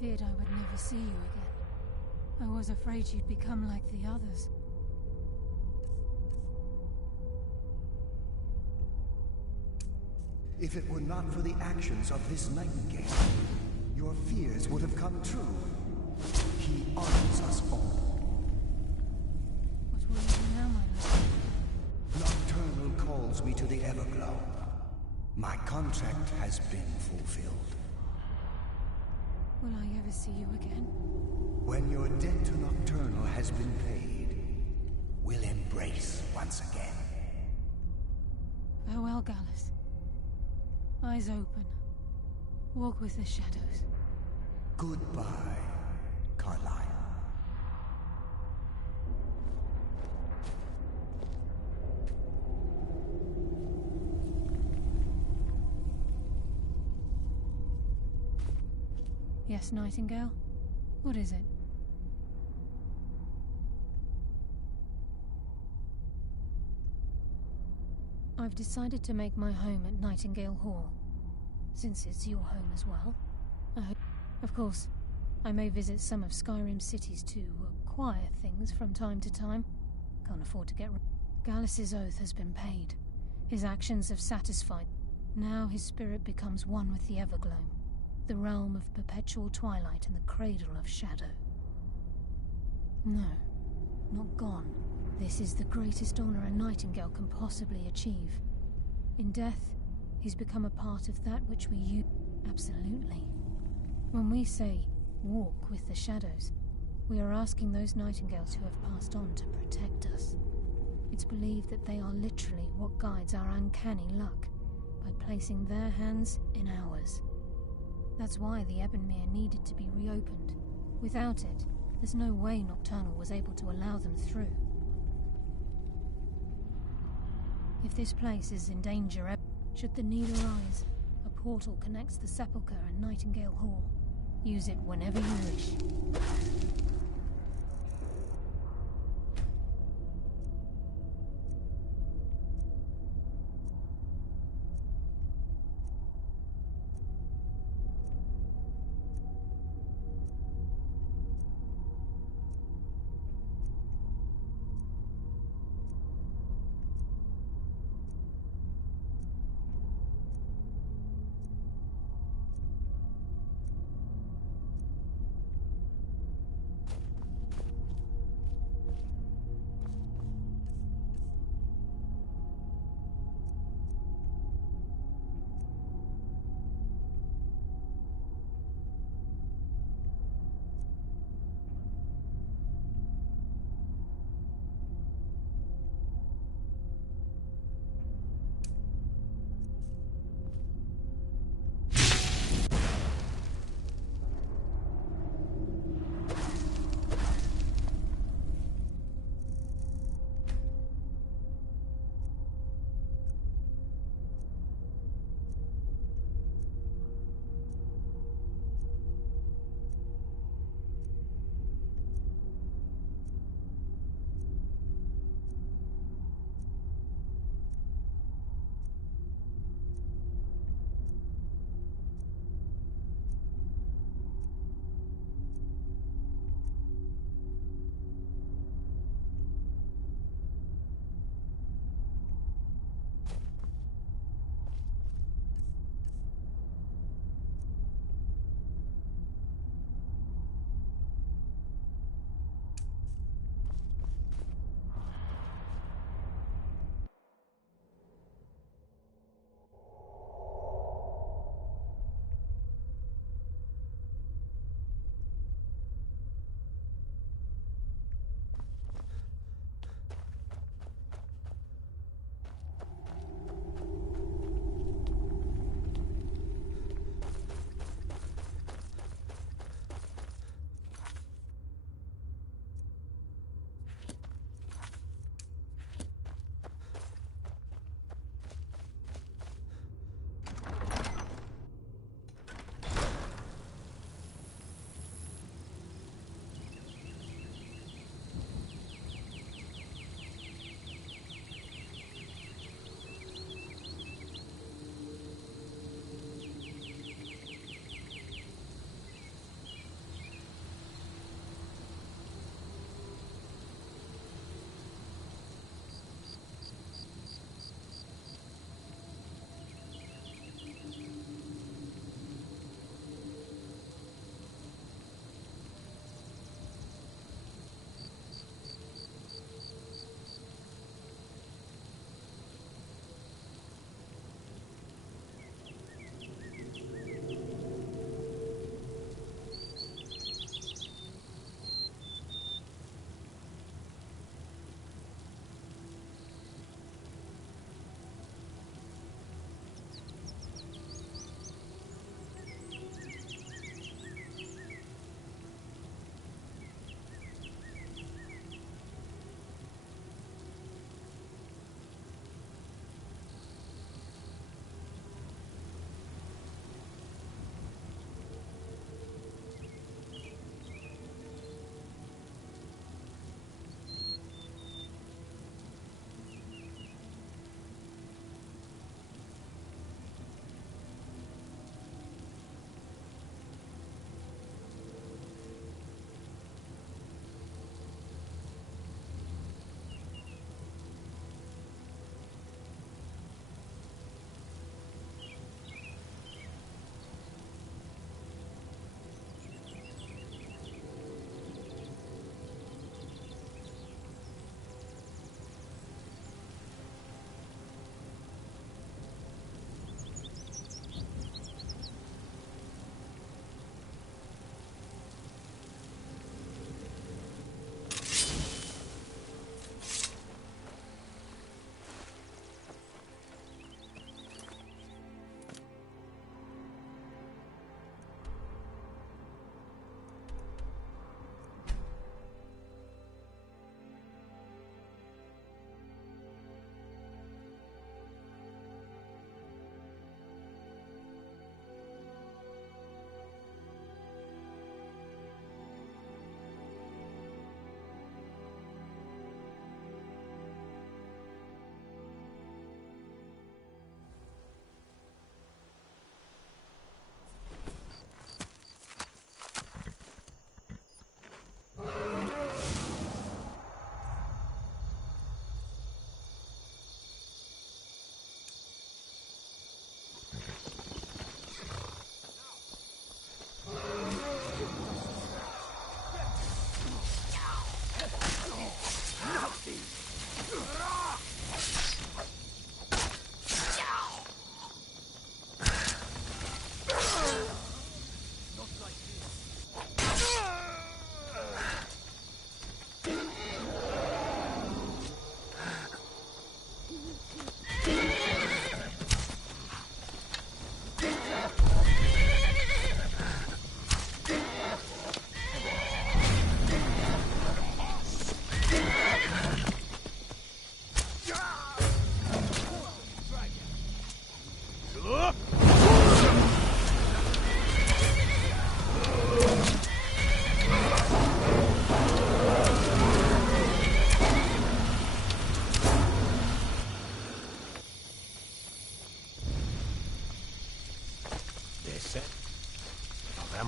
feared I would never see you again. I was afraid you'd become like the others. If it were not for the actions of this nightingale, your fears would have come true. He honors us all. What will you do now, my lord? Nocturnal calls me to the Everglow. My contract has been fulfilled. Will I ever see you again? When your debt to Nocturnal has been paid, we'll embrace once again. Farewell, Gallus. Eyes open. Walk with the shadows. Goodbye, Carlyle. Yes, Nightingale? What is it? I've decided to make my home at Nightingale Hall, since it's your home as well. Of course, I may visit some of Skyrim's cities to acquire things from time to time. Can't afford to get... Gallus's oath has been paid. His actions have satisfied. Now his spirit becomes one with the Everglow, the realm of perpetual twilight and the cradle of shadow. No, not gone. This is the greatest honor a Nightingale can possibly achieve. In death, he's become a part of that which we use. Absolutely. When we say, walk with the shadows, we are asking those Nightingales who have passed on to protect us. It's believed that they are literally what guides our uncanny luck, by placing their hands in ours. That's why the Ebonmere needed to be reopened. Without it, there's no way Nocturnal was able to allow them through. If this place is in danger, should the need arise, a portal connects the Sepulchre and Nightingale Hall. Use it whenever you wish.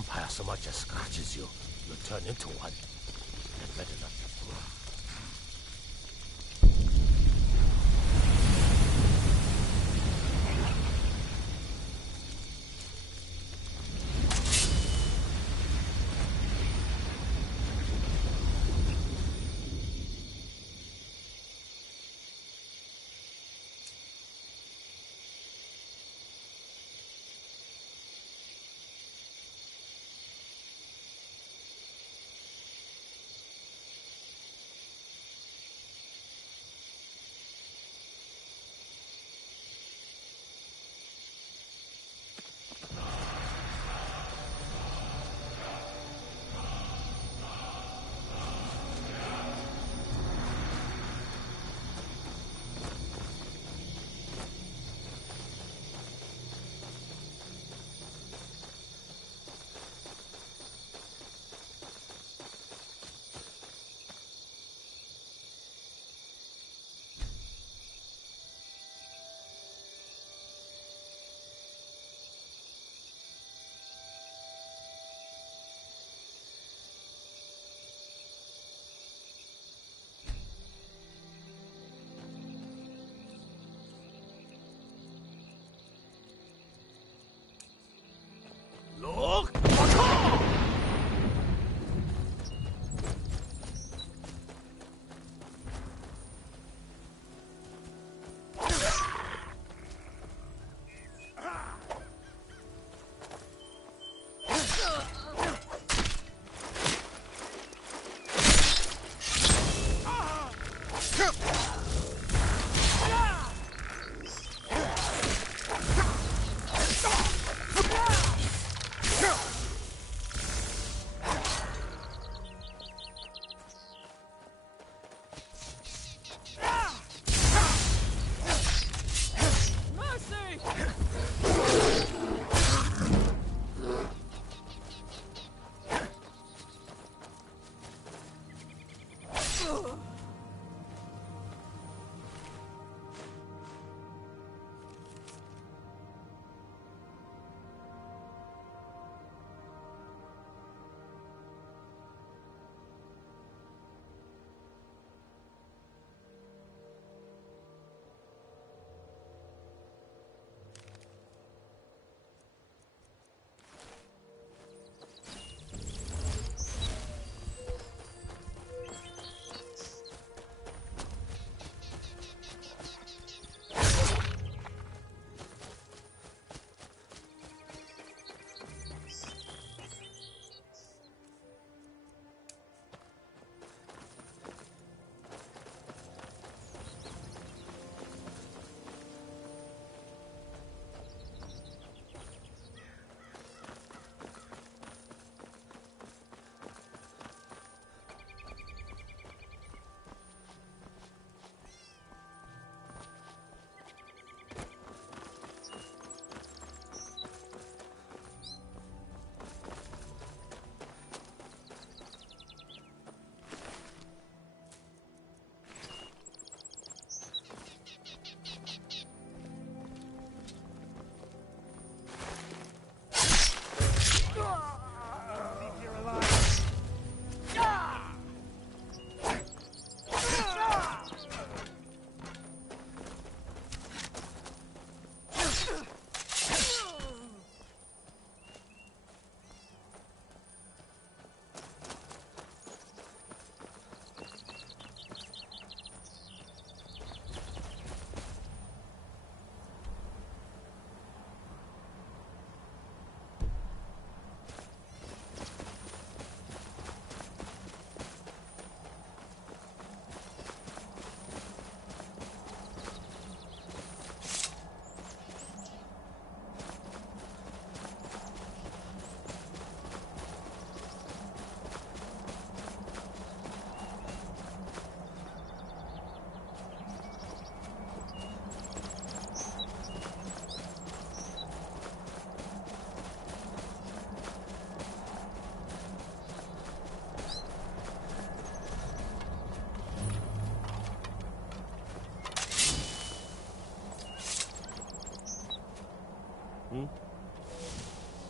vampire so much as scratches you, you'll turn into one. And better not. Look!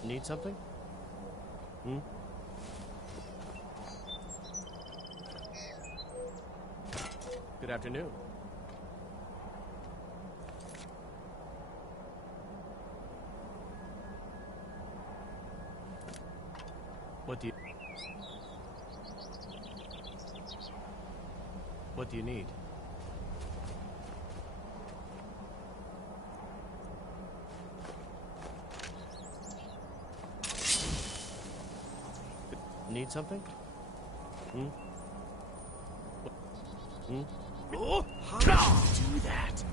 Need something? Hmm? Good afternoon. What do you need? Need something? Hmm? Hmm? Oh, how did you do that?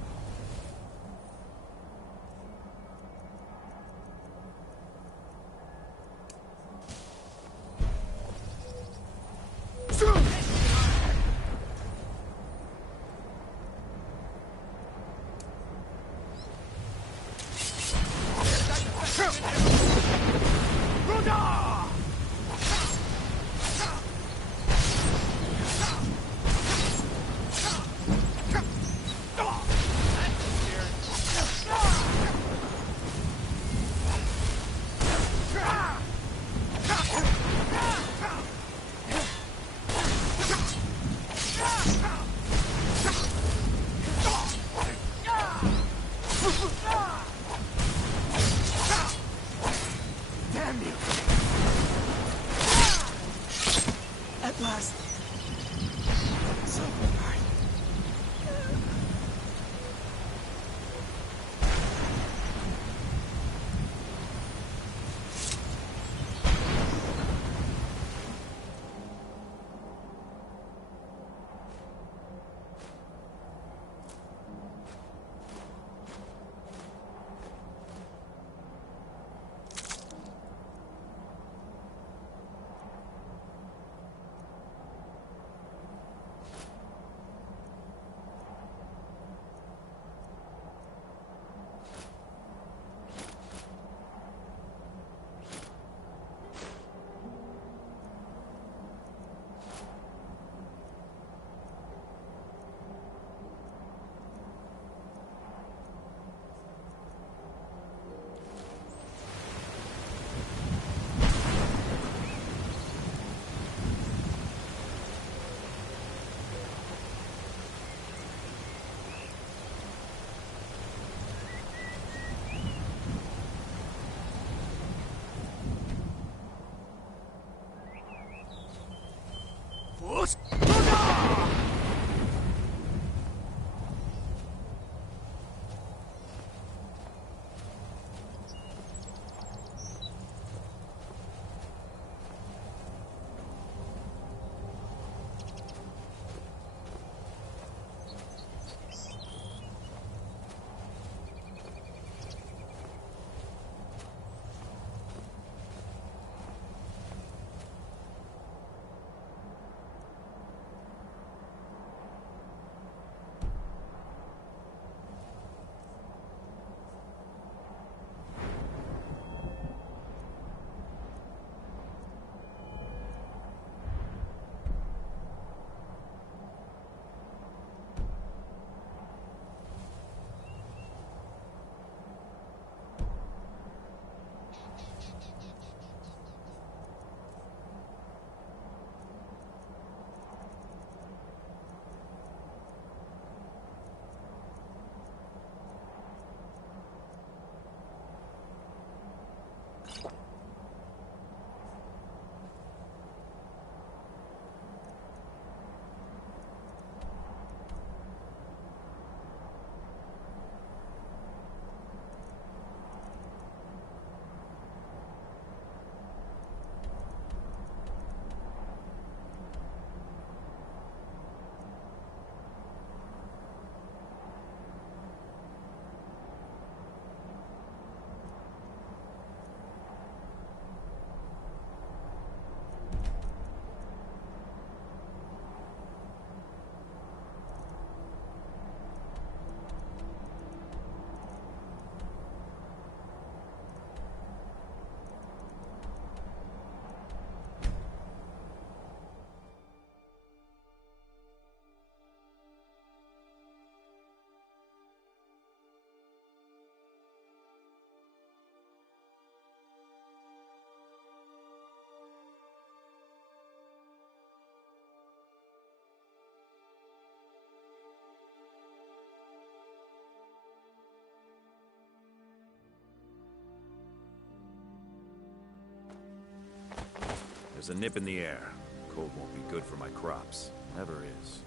There's a nip in the air. Cold won't be good for my crops. Never is.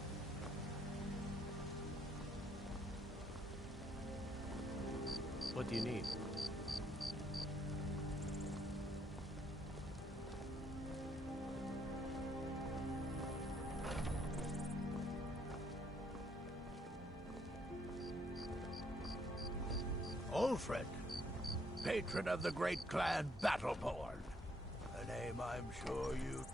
What do you need? Ulfred, patron of the great clan Battleborn. A name I'm sure you...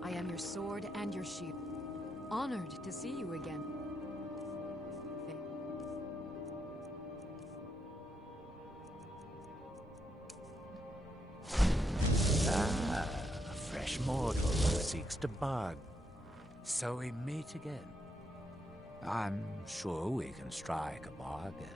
I am your sword and your shield. Honored to see you again. Ah, a fresh mortal who seeks to bargain. So we meet again. I'm sure we can strike a bargain.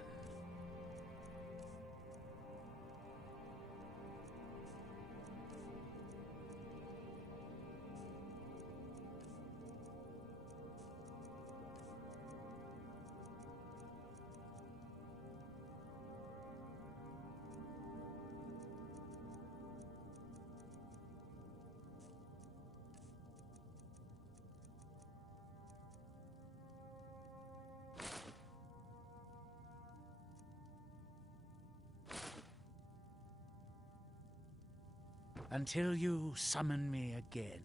Until you summon me again.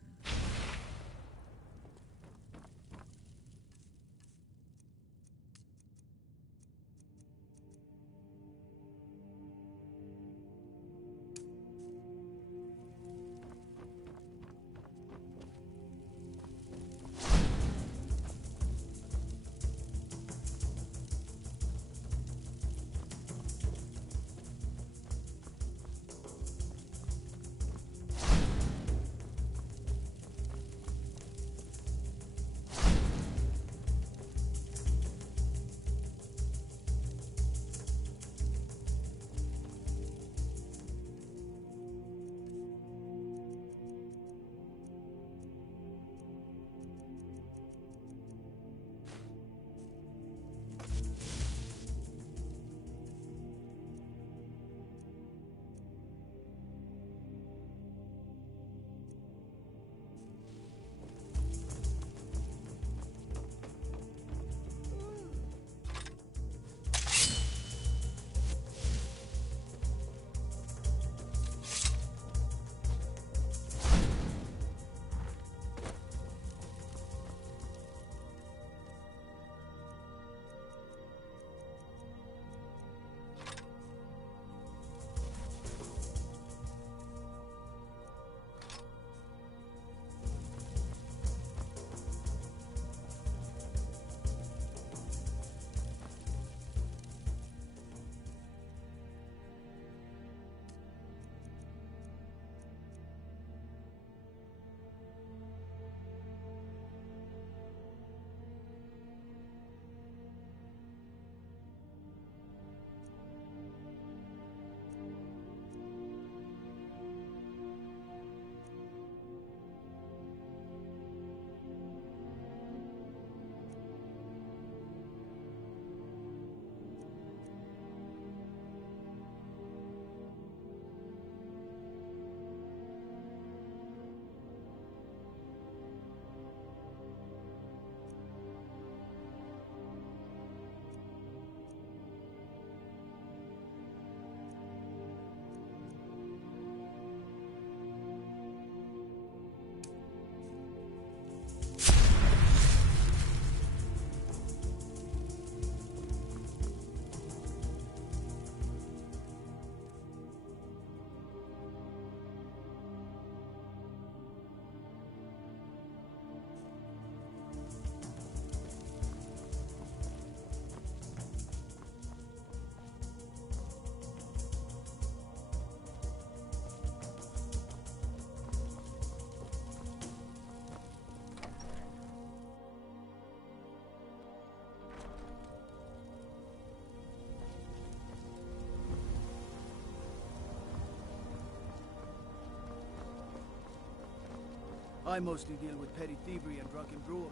I mostly deal with petty thievery and drunken brawls.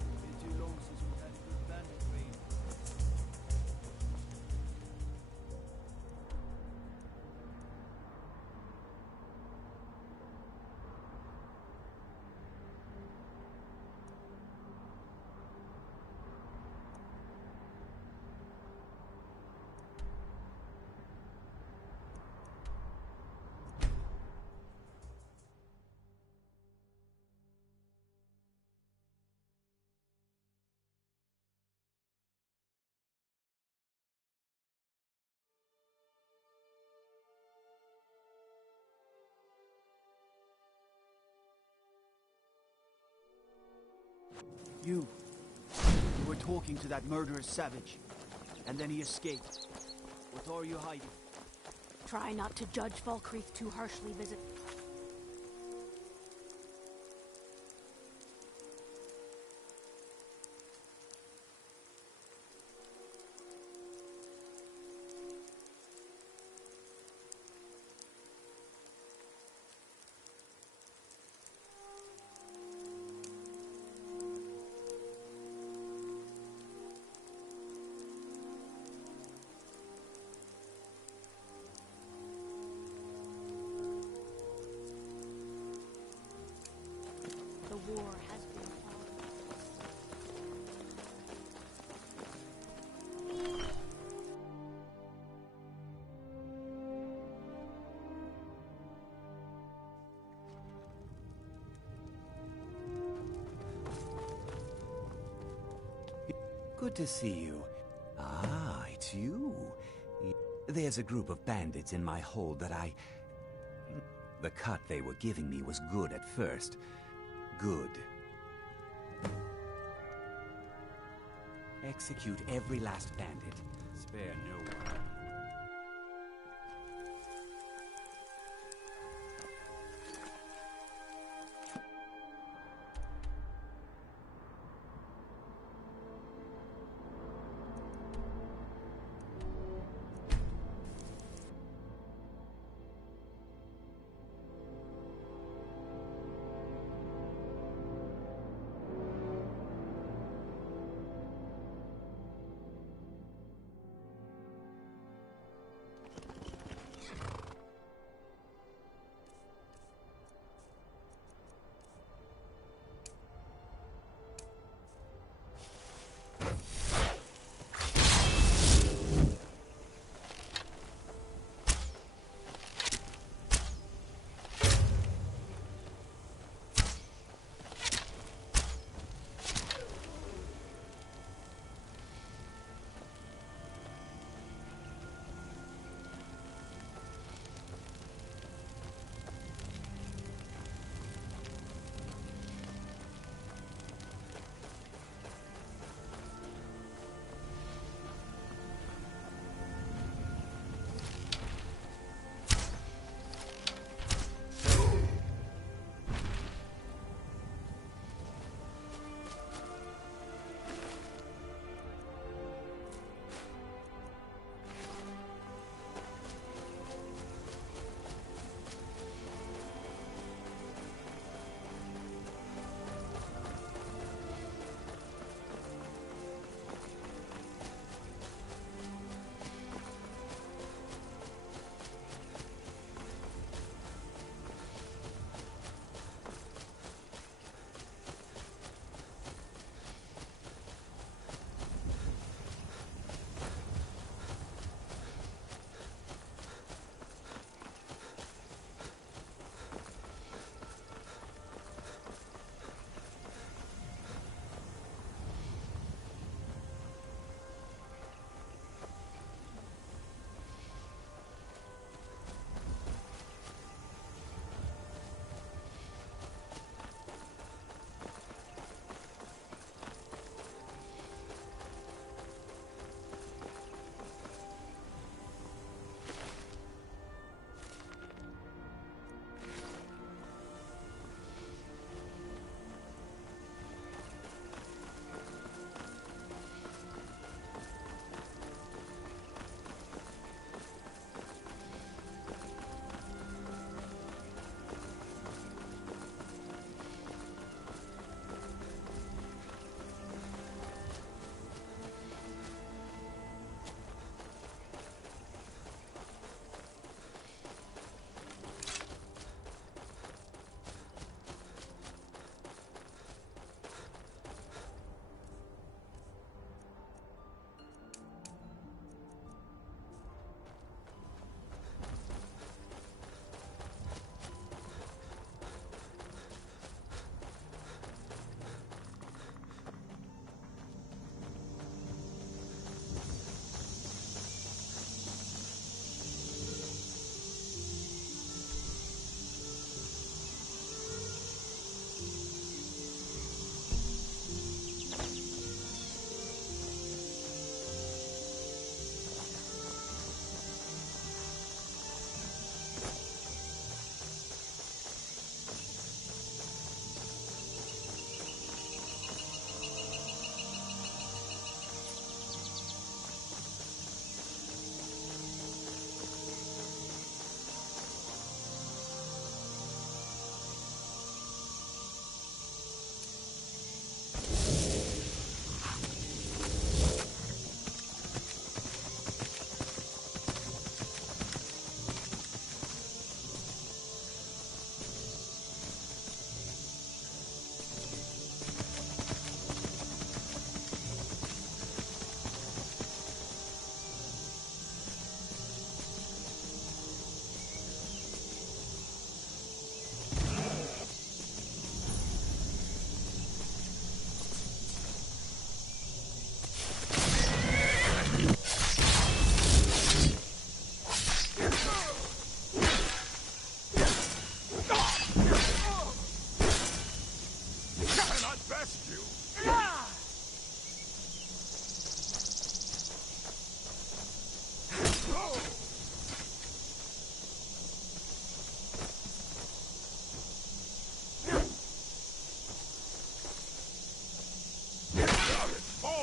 Been too long since we've had a good bandit raid. You were talking to that murderous savage, and then he escaped. What are you hiding? Try not to judge Falkreath too harshly, Visit. The war has been Good to see you. Ah, it's you. There's a group of bandits in my hold that The cut they were giving me was good at first. Good. Execute every last bandit. Spare no one.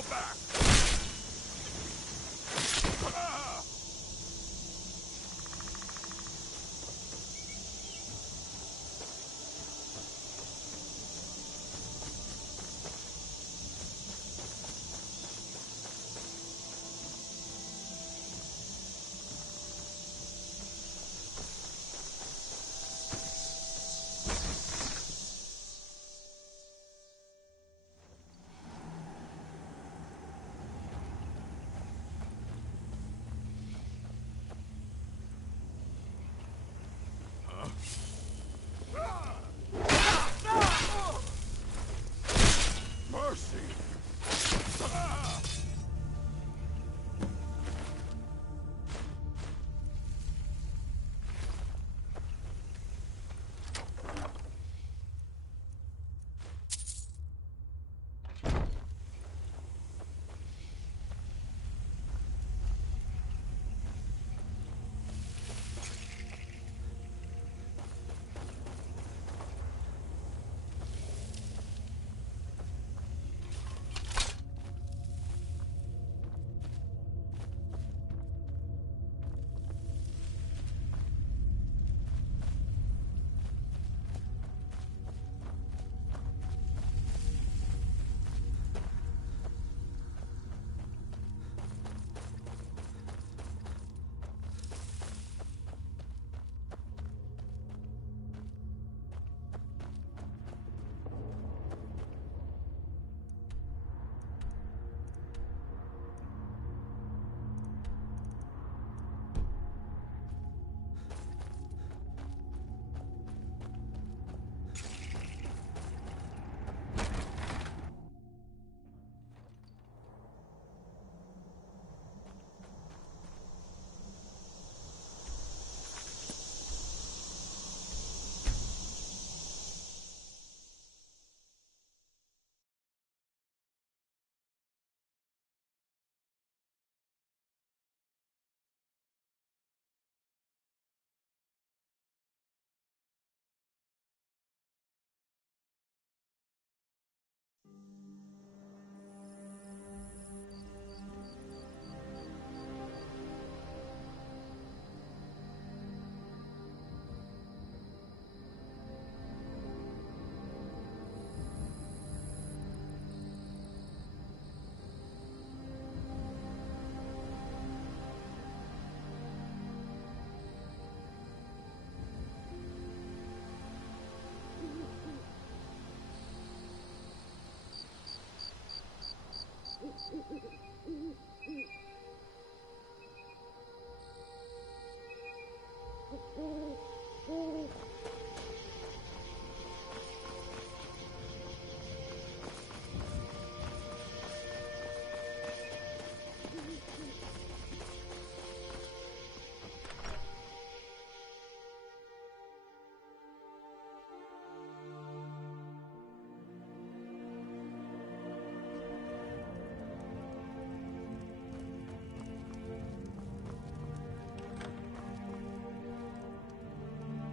back! Mercy!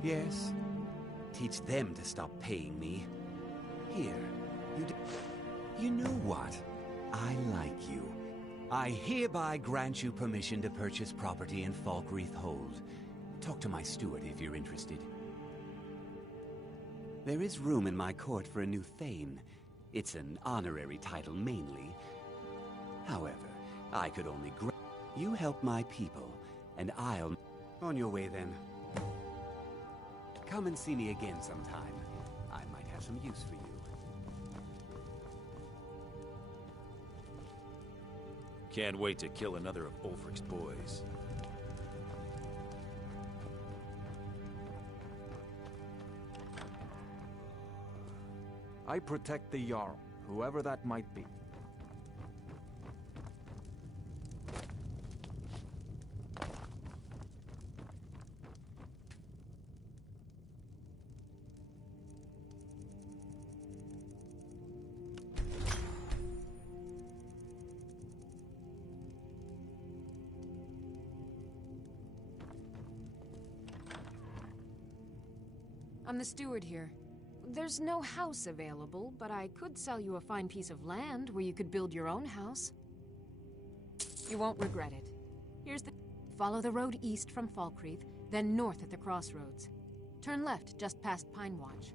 Yes. Teach them to stop paying me. Here, you know what? I like you. I hereby grant you permission to purchase property in Falkreath Hold. Talk to my steward if you're interested. There is room in my court for a new Thane. It's an honorary title mainly. However, I could only you help my people, and I'll... On your way then. Come and see me again sometime. I might have some use for you. Can't wait to kill another of Ulfric's boys. I protect the Jarl, whoever that might be. I'm the steward here. there's no house available, but I could sell you a fine piece of land where you could build your own house. You won't regret it. Here's the... Follow the road east from Falkreath, then north at the crossroads. Turn left just past Pine Watch.